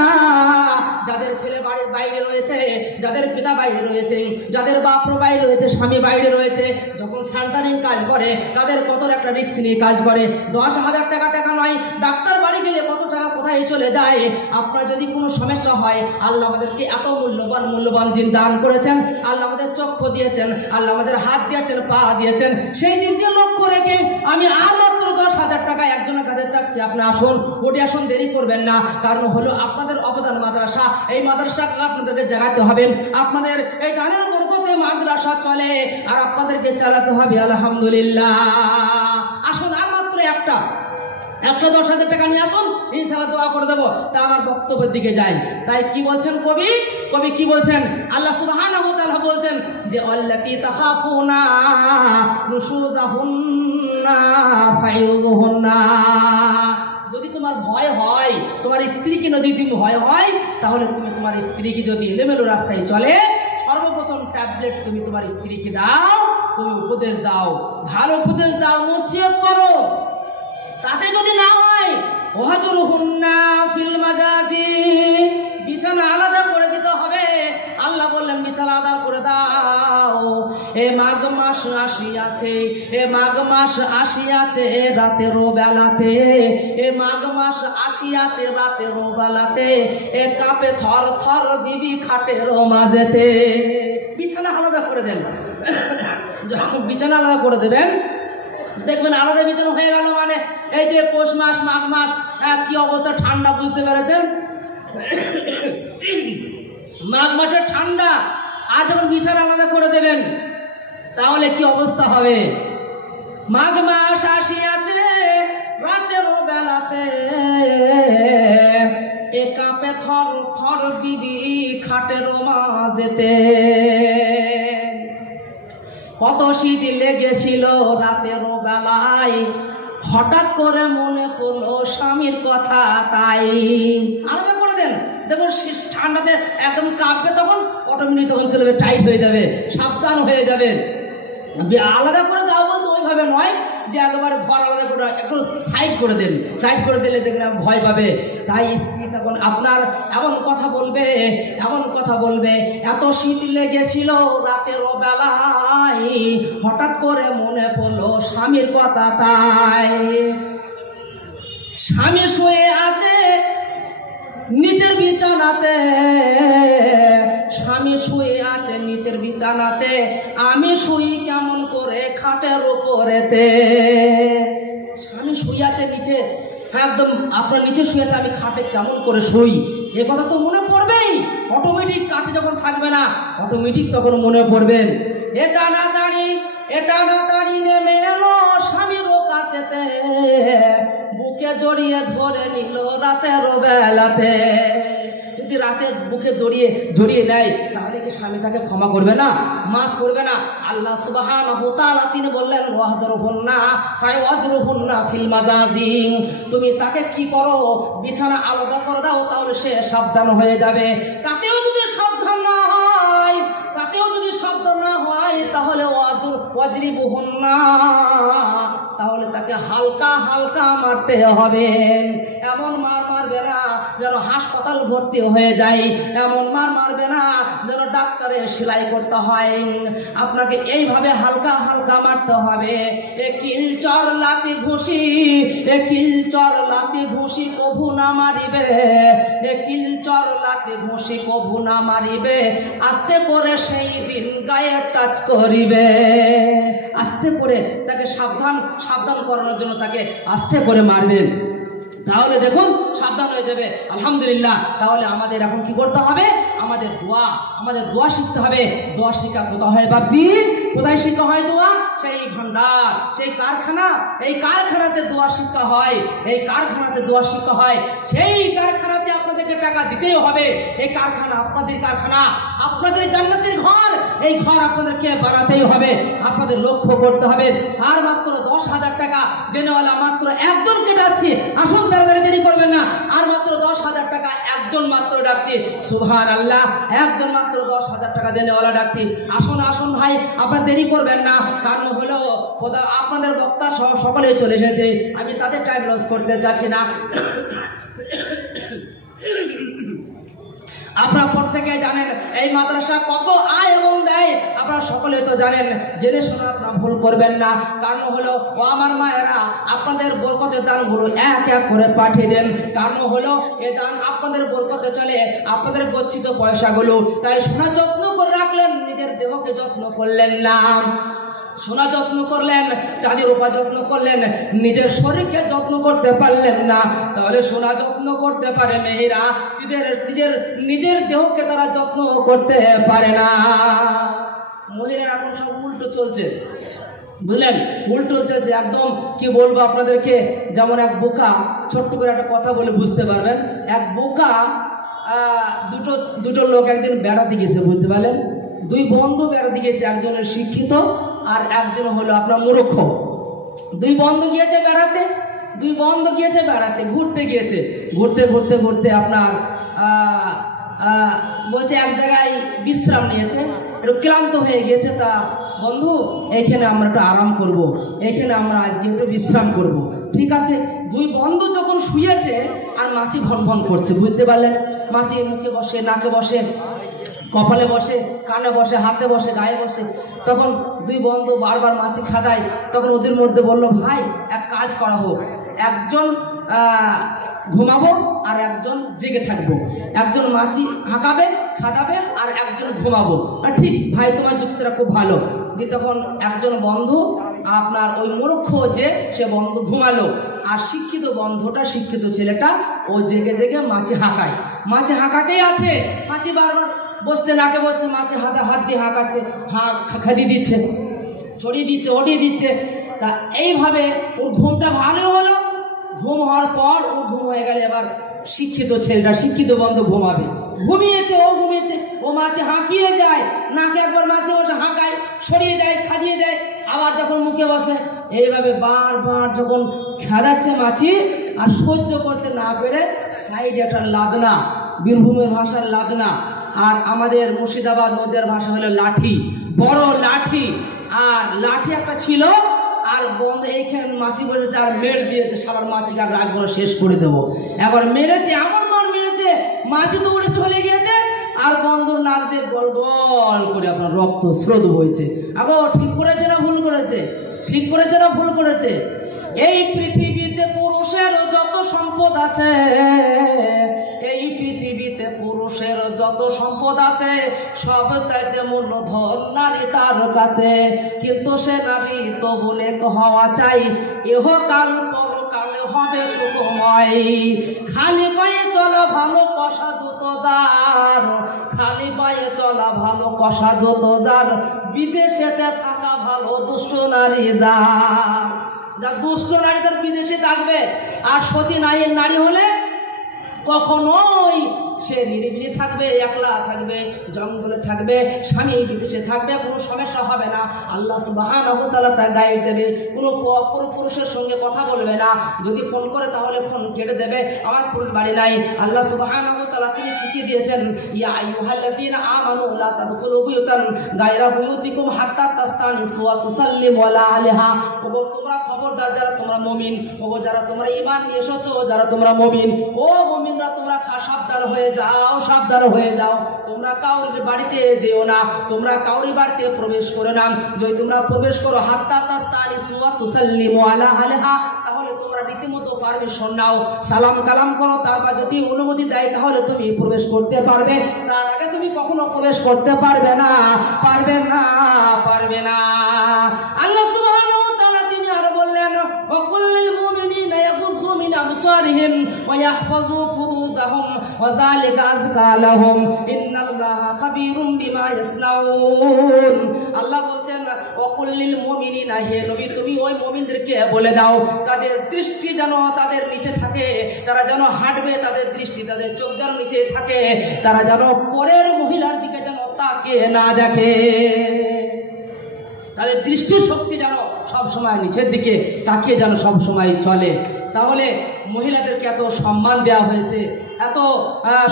যাদের ছেলে বাড়ির বাইরে রয়েছে, যাদের পিতা বাইরে রয়েছে, যাদের বাপ বাইরে রয়েছে, স্বামী বাইরে রয়েছে, যখন সেন্টারিং কাজ করে তাদের কত একটা রিস্ক নিয়ে কাজ করে, 10,000 টাকা নয়, ডাক্তার বাড়ি গেলে কত টাকা কোথায় চলে যায়। আপনার যদি কোনো সমস্যা হয়, আল্লাহ আমাদেরকে এত মূল্যবান দিন দান করেছেন, আল্লাহ আমাদের চক্ষু দিয়েছেন, আল্লাহ আমাদের হাত দিয়েছেন, পা দিয়েছেন। সেই দিনকে লক্ষ্য রেখে আমি আর মাত্র 10,000 টাকা একজনের কাছে চাচ্ছি, আপনি আসুন, ওটি আসুন, দেরি করবেন না। কারণ হলো আপনাদের অবদান মাদ্রাসা, এই মাদ্রাসা আপনাদেরকে জাগাতে হবে। আপনাদের এই গানের বরকতে মাদ্রাসা চলে আর আপনাদেরকে চালাতে হবে আলহামদুলিল্লাহ। আসুন আর মাত্র একটা 10,000 টাকা নিয়ে আসুন, ইনশাআল্লাহ দোয়া করে দেবো। তা আমার বক্তব্যের দিকে যাই। তাই কি বলছেন কবি কি বলছেন? আল্লাহ সুবহানাহু ওয়া তাআলা বলছেন যে আল্লাতী তাখাফুনা নুশুযাহুন্না ফায়ুযুহুন্না, যদি তোমার ভয় হয়, তোমার স্ত্রীকে যদি তুমি ভয় হয়, তাহলে তুমি তোমার স্ত্রীকে যদি এলোমেলো রাস্তায় চলে, সর্বপ্রথম ট্যাবলেট তুমি তোমার স্ত্রীকে দাও, তুমি উপদেশ দাও, ভালো উপদেশ দাও, নসিহত করো। তাতে যদি না হয় ওয়াহজুরহুন্না ফিল মাজাজি, বিছানা আলাদা করে দিতে হবে। আল্লাহ বললেন বিছানা আলাদা করে দাও। এ মাঘ মাস আসিয়াছে, এ মাঘ মাস আসিয়াছে রাতেরও বেলাতে, এ মাঘ মাস আসিয়াছে রাতেরও বেলাতে, এ কাঁপে থর থর বিবি খাটের মাঝেতে। বিছানা আলাদা করে দেন। যখন বিছানা আলাদা করে দেবেন দেখবেন আলাদা বিছানা হয়ে গেল, মানে এই যে পৌষ মাস মাঘ মাস কি অবস্থা, ঠান্ডা, বুঝতে পেরেছেন? মাঘ মাসের ঠান্ডা, আর যখন বিছানা আলাদা করে দেবেন তাহলে কি অবস্থা হবে? মাঘ মাস আসিয়াছে রাতের বেলাতে, এ কাঁপে থর থর বিবি খাটের মাঝেতে। কত শীত লেগেছিল রাতের বেলায়, হঠাৎ করে মনে পড়লো স্বামীর কথা, তাই আলাদা করে দেন। দেখুন ঠান্ডাতে একদম কাঁপবে, তখন অটোমেটিক তখন চলবে, টাইট হয়ে যাবে, সাবধান হয়ে যাবে। আলাদা করে দাও বলতে ওইভাবে নয় যে একেবারে ঘর আলাদা করে, একটু সাইড করে দেন, সাইড করে দিলে দেখবেন ভয় পাবে। তাই স্ত্রী তখন আপনার এমন কথা বলবে, এত শীত লেগেছিল রাতের বেলায়, হঠাৎ করে মনে পড়লো স্বামীর কথা, তাই স্বামী শুয়ে আছে নিচের বিছানাতে, স্বামী শুয়ে আছে নিচের বিছানাতে, আমি শুই কেমন করে খাটের উপরেতে। স্বামী শুয়ে আছে নিচে, একদম আপনার নিচে শুয়ে আছে, আমি খাটে কেমন করে শুই, এ কথা তো মনে পড়বেই। অটোমেটিক কাছে যখন থাকবে না, অটোমেটিক তখন মনে পড়বেন। এটা না দাঁড়ি নেমে এলো স্বামীর কাছেতে, বুকে জড়িয়ে ধরে নিল রাতের বেলাতে। যদি রাতে বুকে জড়িয়ে নেয়, তাহলে কি স্বামী তাকে ক্ষমা করবে না, মাফ করবে না? আল্লাহ সুবহানাহু ওয়া তাআলা তিনি বললেন ওয়াহজুরহুন্না ফাওয়াজরুহুন্না ফিল মাজাজি, তুমি তাকে কি করো, বিছানা আলাদা করে দাও, তাহলে সে সাবধান হয়ে যাবে। তাকেও যদি সাবধান না হয়, তাহলে ওয়াজরিবুহুন্না, তাহলে তাকে হালকা হালকা মারতে হবে। এমন মার মারবে না যেন হাসপাতাল ভর্তি হয়ে যায়, এমন মার মারবে না যেন ডাক্তারে সেলাই করতে হয়। আপনাকে এইভাবে হালকা হালকা মারতে হবে। একিল চর লাতি ঘুষি কভু না মারিবে, একিল চর লাতি ঘুষি কভু না মারিবে, আস্তে করে সেই দিন গায়ে টাচ করিবে। আস্তে করে তাকে সাবধান করানোর জন্য তাকে আস্তে করে মারবেন, তাহলে দেখুন সাবধান হয়ে যাবে। আলহামদুলিল্লাহ। তাহলে আমাদের এখন কি করতে হবে, আমাদের দোয়া শিখতে হবে। দোয়া শিক্ষা কোথায় হয় বাপজি, কোথায় শিক্ষা হয় দোয়া? সেই ভান্ডার, সেই কারখানা, এই কারখানাতে দোয়া শিক্ষা হয়, এই কারখানাতে দোয়া শিক্ষা হয়। সেই কারখানাতে আপনাদেরকে টাকা দিতেই হবে। এই কারখানা আপনাদের কারখানা, আপনাদের জান্নাতের ঘর, এই ঘর আপনাদেরকে বানাতেই হবে। আপনাদের লক্ষ্য করতে হবে। আর মাত্র 10,000 টাকা দেনেওয়ালা মাত্র একজনকে ডাকছি, আসুন তাড়াতাড়ি দেরি করবেন না। আর মাত্র 10,000 টাকা একজন মাত্র ডাকছি, সুবহানাল্লাহ, একজন মাত্র 10,000 টাকা দেনেওয়ালা ডাকছি। আসুন আসুন ভাই, আপনারা দেরি করবেন না। কারণ হলো আপনাদের বক্তা সকলেই চলে এসেছে, আমি তাদের টাইম লস করতে চাচ্ছি না। আপনারা প্রত্যেকে জানেন এই মাদ্রাসা কত আয় এবং ব্যয়, আপনারা সকলে তো জানেন। জেনে শুনে আপনারা ভুল করবেন না। কারণ হলো ও আমার মায়েরা, আপনাদের বরকতের দানগুলো এক এক করে পাঠিয়ে দেন। কারণ হলো এ দান আপনাদের বরকতে চলে, আপনাদের গচ্ছিত পয়সাগুলো। তাই সোনা যত্ন করে রাখলেন, নিজের দেহকে যত্ন করলেন না। সোনা যত্ন করলেন, চাঁদের উপা যত্ন করলেন, নিজের শরীরকে যত্ন করতে পারলেন না। তাহলে সোনা যত্ন করতে পারে মেয়েরা, নিজের দেহকে তারা যত্ন করতে পারে না। মহিলারা এখন সব উল্টো চলছে, বুঝলেন, উল্টো চলছে একদম। কি বলবো আপনাদেরকে, যেমন এক বোকা, ছোট্ট করে একটা কথা বলে বুঝতে পারবেন। এক বোকা, দুটো লোক একদিন বেড়াতে গেছে, বুঝতে পারলেন? দুই বন্ধু বেড়াতে গিয়েছে, একজনের শিক্ষিত আর একজন হলো আপনার মূর্খ। দুই বন্ধু গিয়েছে বেড়াতে, ঘুরতে গিয়েছে। ঘুরতে আপনার বলছে এক জায়গায় বিশ্রাম নিয়েছে, একটু ক্লান্ত হয়ে গিয়েছে। তা বন্ধু, এইখানে আমরা একটু আরাম করব, এইখানে আমরা আজকে একটু বিশ্রাম করব। ঠিক আছে। দুই বন্ধু যখন শুয়েছে আর মাছি ভন ভন করছে, বুঝতে পারলেন? মাছি মুখে বসে, নাকে বসে, কপালে বসে, কানে বসে, হাতে বসে, গায়ে বসে। তখন দুই বন্ধু বারবার মাছি খাদায়। তখন ওদের মধ্যে বললো, ভাই এক কাজ করা হোক, একজন ঘুমাবো আর একজন জেগে থাকবো, একজন মাছি হাঁকাবে খাদাবে আর একজন ঘুমাবো। ঠিক ভাই, তোমার যুক্তিটা খুব ভালো। তখন একজন বন্ধু আপনার ওই মূর্খ যে সে বন্ধু ঘুমালো, আর শিক্ষিত বন্ধুটা, শিক্ষিত ছেলেটা, ও জেগে জেগে মাছি হাঁকায়। মাছি হাঁকাতেই আছে, মাছি বারবার বসছে, নাকে বসছে, মাছি হাত দিয়ে হাঁকাচ্ছে, খাদি দিচ্ছে, ছড়িয়ে দিচ্ছে, ওটিয়ে দিচ্ছে। তা এইভাবে ওর ঘুমটা ভালো হলো। ঘুম হওয়ার পর ও ঘুম হয়ে গেলে এবার শিক্ষিত ছেলেটা, শিক্ষিত বন্ধু ঘুমাবে। ঘুমিয়েছে, ও মাছি হাঁকিয়ে যায়, নাকে একবার মাছি বসে হাঁকায়, সরিয়ে দেয়, খাদিয়ে দেয়, আবার যখন মুখে বসে, এইভাবে বারবার যখন খেদাচ্ছে মাছি, আর সহ্য করতে না পেরে সাইডে একটা লাদনা, বীরভূমের ভাষার লাদনা, আর আমাদের মুর্শিদাবাদ নদীর ভাষা হলো লাঠি, বড় লাঠি। আর লাঠি একটা ছিল, আর বন্ধ এইখানে মাছি বসেছে, আর মেরে দিয়েছে। সবার মাছিকে আর রাখবো না, শেষ করে দেবো। এবার মেরেছে, এমন মার মেরেছে, মাছি তো উড়ে চলে গিয়েছে, আর বন্ধুর নাক দিয়ে গল গল করে আপনার রক্ত স্রোত বইছে। আগো ঠিক করেছে না ভুল করেছে? ঠিক করেছে না ভুল করেছে? এই পৃথিবীতে পুরুষের যত সম্পদ আছে, এই পৃথিবীতে পুরুষের যত সম্পদ আছে, সব চাইতে মূল্যধন নারী তার কাছে। কিন্তু সে নারী তো বলে হওয়া চাই, ইহকাল পরকালে হবে সুখময়। খালি পায়ে চলা ভালো কষা জুতো যার, খালি পায়ে চলা ভালো কষা জুতো যার, বিদেশেতে থাকা ভালো দুষ্ট নারী যার। যা দুষ্ট নারী তার বিদেশে থাকবে। আর সতী নারী হলে কখনোই সে নিরিবিলি থাকবে, একলা থাকবে, জঙ্গলে থাকবে, স্বামী বিদেশে থাকবে, কোনো সমস্যা হবে না। আল্লাহ সুবহানাহু ওয়া তাআলা তার গাইড দেবে, কোনো পুরুষের সঙ্গে কথা বলবে না, যদি ফোন করে তাহলে ফোন কেটে দেবে, আমার পুরুষ বাড়ি নাই। আল্লাহ সুবহানাহু ওয়া তাআলা তিনি শিখিয়ে দিয়েছেন, ইয়া আইয়ুহাল্লাযীনা আমানু লা তাদখুলু বুয়ুতান গায়রা বুয়ুতিকুম হাত্তা তাস্তানিসু ওয়া তুসাল্লিমু আলা আহলিহা। ওগো তোমরা খবরদার, যারা তোমরা মুমিন, ওগো যারা তোমরা ঈমান নিয়ে এসেছো, যারা তোমরা মুমিন, ও মুমিনরা তোমরা সাবধান হয়ে যাও, সাবধান হয়ে যাও। তোমরা কাউরির বাড়িতে যেও না, তোমরা কাউরির বাড়িতে প্রবেশ করো না। যদি তোমরা প্রবেশ করো হাত্তা তাস্তানিসু ওয়া তুসাল্লিমু আলা আহলিহা, তাহলে তোমরা রীতিমতো পারমিশন নাও, সালাম কালাম করো, তারপর যদি অনুমতি দেয় তাহলে তুমি প্রবেশ করতে পারবে, তার আগে তুমি কখনো প্রবেশ করতে পারবে না, পারবে না, পারবে না। আল্লাহ সুবহানাহু ওয়া তাআলা তিনি আর বললেন, ওয়াকুল লিল মুমিনিনা ইয়াগুযু মিন আবসারিহিম ওয়া ইয়াহফাযু ফুরুজাহুম ওয়া যালিকা আযকা লাহুম ইন্নাল্লাহা খাবীরুম বিমা ইয়াসনাউন। আল্লাহ বলছেন, ওয়াকুল লিল মুমিনিনা, হে নবী তুমি ওই মুমিনদেরকে বলে দাও, তাদের দৃষ্টি যেন তাদের নিচে থাকে, তারা যেন হাঁটবে, তাদের দৃষ্টি তাদের চোখ যেন নিচে থাকে, তারা যেন পরের মহিলার দিকে যেন তাকিয়ে না দেখে, তাদের দৃষ্টির শক্তি যেন সব সময় নিচের দিকে তাকিয়ে যেন সব সময় চলে। তাহলে মহিলাদেরকে এত সম্মান দেওয়া হয়েছে, এত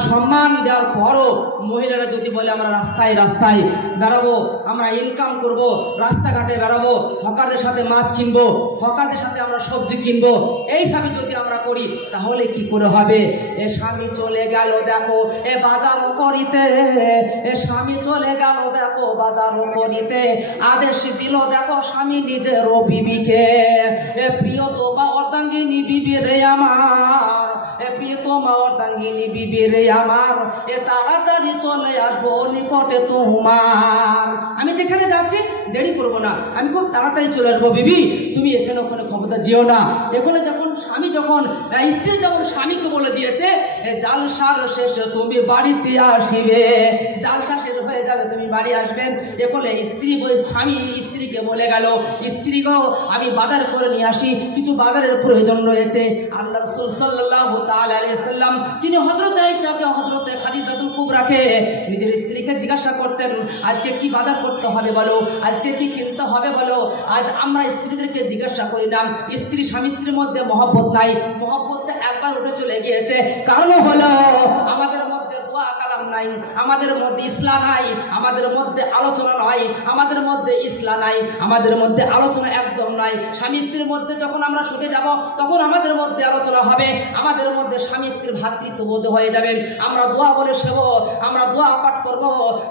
সম্মান দেওয়ার পরও মহিলারা যদি বলে আমরা রাস্তায় রাস্তায় বেড়াবো, আমরা ইনকাম করব, রাস্তাঘাটে বেড়াবো, হকারদের সাথে মাছ কিনবো, হকারদের সাথে আমরা সবজি কিনবো, এইভাবে যদি আমরা করি তাহলে কি করে হবে? এ স্বামী চলে গেল দেখো এ বাজার করিতে, এ স্বামী চলে গেল দেখো বাজার করিতে, আদেশ দিল দেখো স্বামী নিজের বিবিকে, এ প্রিয় তো বা অর্ধাঙ্গিনী বিবি রে আমার, এ প্রিয় তো মা অর্ধাঙ্গিনী বিবি রে আমার, এ তাড়াতাড়ি চলে আসবো নিকটে তোমার। আমি যেখানে যাচ্ছি দেরি করবো না, আমি খুব তাড়াতাড়ি চলে আসবো বিবি, তুমি এখানে ওখানে ক্ষমতা যেও না। এখানে যখন স্বামী যখন স্ত্রী যখন স্বামীকে বলে দিয়েছে জালসার শেষে তুমি বাড়িতে আসিবে, জালসা শেষ হয়ে যাবে তুমি বাড়ি আসবেন, এখানে স্ত্রী স্বামী স্ত্রীকে বলে গেল, স্ত্রী গো আমি বাজার করে নিয়ে আসি, কিছু বাজারের প্রয়োজন রয়েছে। আল্লাহ রাসূল সাল্লাল্লাহু তাআলা আলাইহি সাল্লাম তিনি হযরত আয়েশাকে, হযরত খাদিজাতুল কুবরাকে নিজের স্ত্রীকে জিজ্ঞাসা করতেন, আজকে কি বাজার করতে হবে বলো, আজকে কি কিনতে হবে বলো। আজ আমরা স্ত্রীদেরকে জিজ্ঞাসা করি না, স্ত্রী স্বামী স্ত্রীর মধ্যে মহব্বত নাই, মহব্বতটা একবার উঠে চলে গিয়েছে। কারণ হলো আমাদের মধ্যে দোয়া কালাম নাই, আমাদের মধ্যে ইসলাম নাই, আমাদের মধ্যে আলোচনা নাই, আমাদের মধ্যে ইসলাম নাই, আমাদের মধ্যে আলোচনা একদম নাই। স্বামী স্ত্রীর মধ্যে যখন আমরা শুতে যাব তখন আমাদের মধ্যে আলোচনা হবে, আমাদের মধ্যে স্বামী স্ত্রীর ভ্রাতৃত্ববোধ হয়ে যাবে। আমরা দোয়া বলে সেব, আমরা দোয়া পাঠ করব,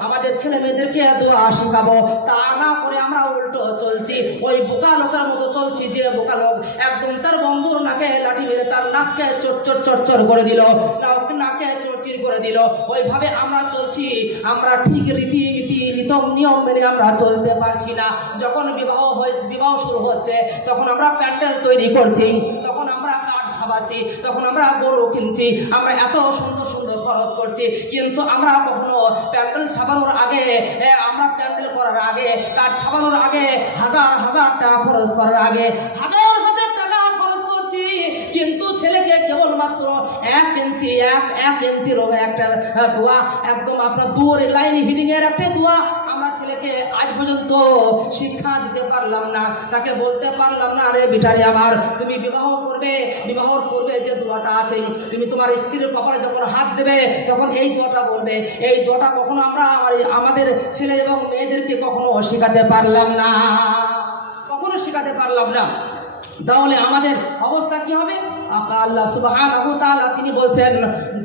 আমাদের ছেলে মেয়েদেরকে দোয়া শিখাবো। তা না করে আমরা উল্টো চলছি, ওই বোকা লোকের মতো চলছি, যে বোকা লোক একদম তার বন্ধুর নাকে লাঠি মেরে তার নাককে চট চট চট করে দিল, নাকে চড়চির করে দিল, ওইভাবে আমরা চলছি। আমরা ঠিক রীতি নিয়ম মেনে আমরা চলতে পারছি না। যখন বিবাহ শুরু হচ্ছে তখন আমরা প্যান্ডেল তৈরি করছি, তখন আমরা কাঠ সাবাচ্ছি, তখন আমরা গরু কিনছি, আমরা এত সুন্দর সুন্দর খরচ করছি, কিন্তু আমরা কখনো প্যান্ডেল ছাপানোর আগে, আমরা প্যান্ডেল করার আগে, কাঠ ছাপানোর আগে, হাজার হাজার টাকা খরচ করার আগে হাজার হাজার টাকা খরচ করছি, কিন্তু ছেলেকে কেবলমাত্র 1 ইঞ্চি রোগে একটা দোয়া, একদম আপনার দূরে লাইন হিটিং এর একটা দোয়া আমরা ছেলেকে আজ পর্যন্ত শিক্ষা দিতে পারলাম না, তাকে বলতে পারলাম না, আরে বেটারে আমার তুমি বিবাহর পূর্বে যে দোয়াটা আছে, তুমি তোমার স্ত্রীর কপালে যখন হাত দেবে তখন এই দোয়াটা বলবে। এই দোয়াটা কখনো আমরা আমাদের ছেলে এবং মেয়েদেরকে কখনো শেখাতে পারলাম না, কখনো শেখাতে পারলাম না। তাহলে আমাদের অবস্থা কি হবে? আল্লাহ সুবহানাহু ওয়া তাআলা তিনি বলছেন,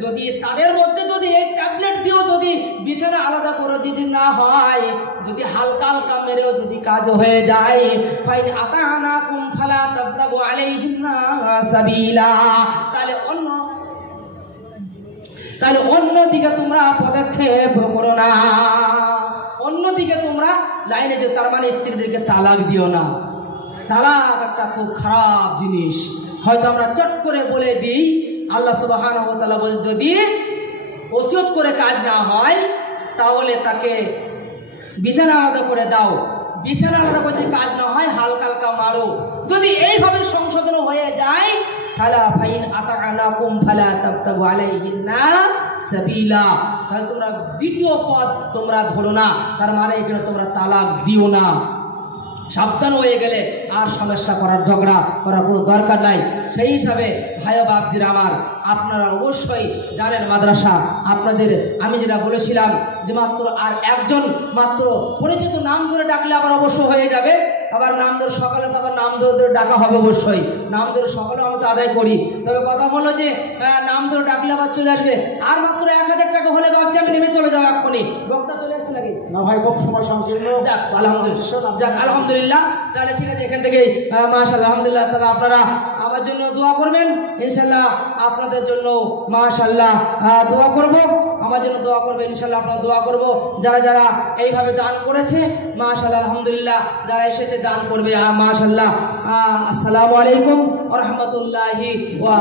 যদি তাদের মধ্যে যদি এই ট্যাবলেট দিয়েও যদি বিছানা আলাদা করে দিতে না হয়, যদি হালকা হালকা মেরেও যদি কাজ হয়ে যায়, ফাইন আতানাকুম ফালা তাবতাগু আলাইহিন্না সাবিলা, তাহলে অন্যদিকে তোমরা পদক্ষেপ করো না, অন্যদিকে তোমরা লাইনে যে, তার মানে স্ত্রীদেরকে তালাক দিও না। তালাক একটা খুব খারাপ জিনিস, হয়তো আমরা চট করে বলে দিই। আল্লাহ সুবহানাহু ওয়া তাআলা বলেন, যদি ওসিয়ত করে কাজ না হয় তাহলে তাকে বিছানা আলাদা করে দাও, বিছানা আলাদা করে কাজ না হয় হালকা হালকা মারো। যদি এইভাবে সংশোধন হয়ে যায় ফালা ফাইন আতাআনাকুম ফালা তাবতাগু আলাইহিন্না সাবিলা। তাহলে তোমরা দ্বিতীয় পথ তোমরা ধরো না, তার মানে এখানে তোমরা তালাক দিও না। সাবধান হয়ে গেলে আর সমস্যা করার, ঝগড়া করার কোনো দরকার নাই। সেই হিসাবে ভাই ও বাপজিরা আমার, আপনারা অবশ্যই জানেন মাদ্রাসা আপনাদের, আমি যেটা বলেছিলাম যে মাত্র আর একজন মাত্র পরিচিত নাম ধরে ডাকলে আবার অবশ্য হয়ে যাবে। আবার নাম ধরে সকালে তো আবার নাম ধরে ডাকা হবে, অবশ্যই নাম ধরে সকালে আমরা তো আদায় করি। তবে কথা হলো যে নাম ধরে ডাকলে আবার চলে আসবে। আর মাত্র 1000 টাকা হলে ভাবছি আমি নেমে চলে যাবো এক্ষুনি। বক্তা চলে আসছে নাকি না ভাই? খুব সময় সংকীর্ণ। যাক আলহামদুলিল্লাহ, যাক আলহামদুলিল্লাহ। তাহলে ঠিক আছে, এখান থেকে মাশাআল্লাহ আলহামদুলিল্লাহ। তাহলে আপনারা আমার জন্য দোয়া করবেন, ইনশাআল্লাহ আপনাদের জন্য মাশাআল্লাহ দোয়া করব, আমার জন্য দোয়া করবেন ইনশাআল্লাহ, আপনারা দোয়া করব। যারা যারা এইভাবে দান করেছে মাশাআল্লাহ আলহামদুলিল্লাহ, যারা এসেছে দান করবে মাশাআল্লাহ। আসসালামু আলাইকুম ওয়া রাহমাতুল্লাহি ওয়া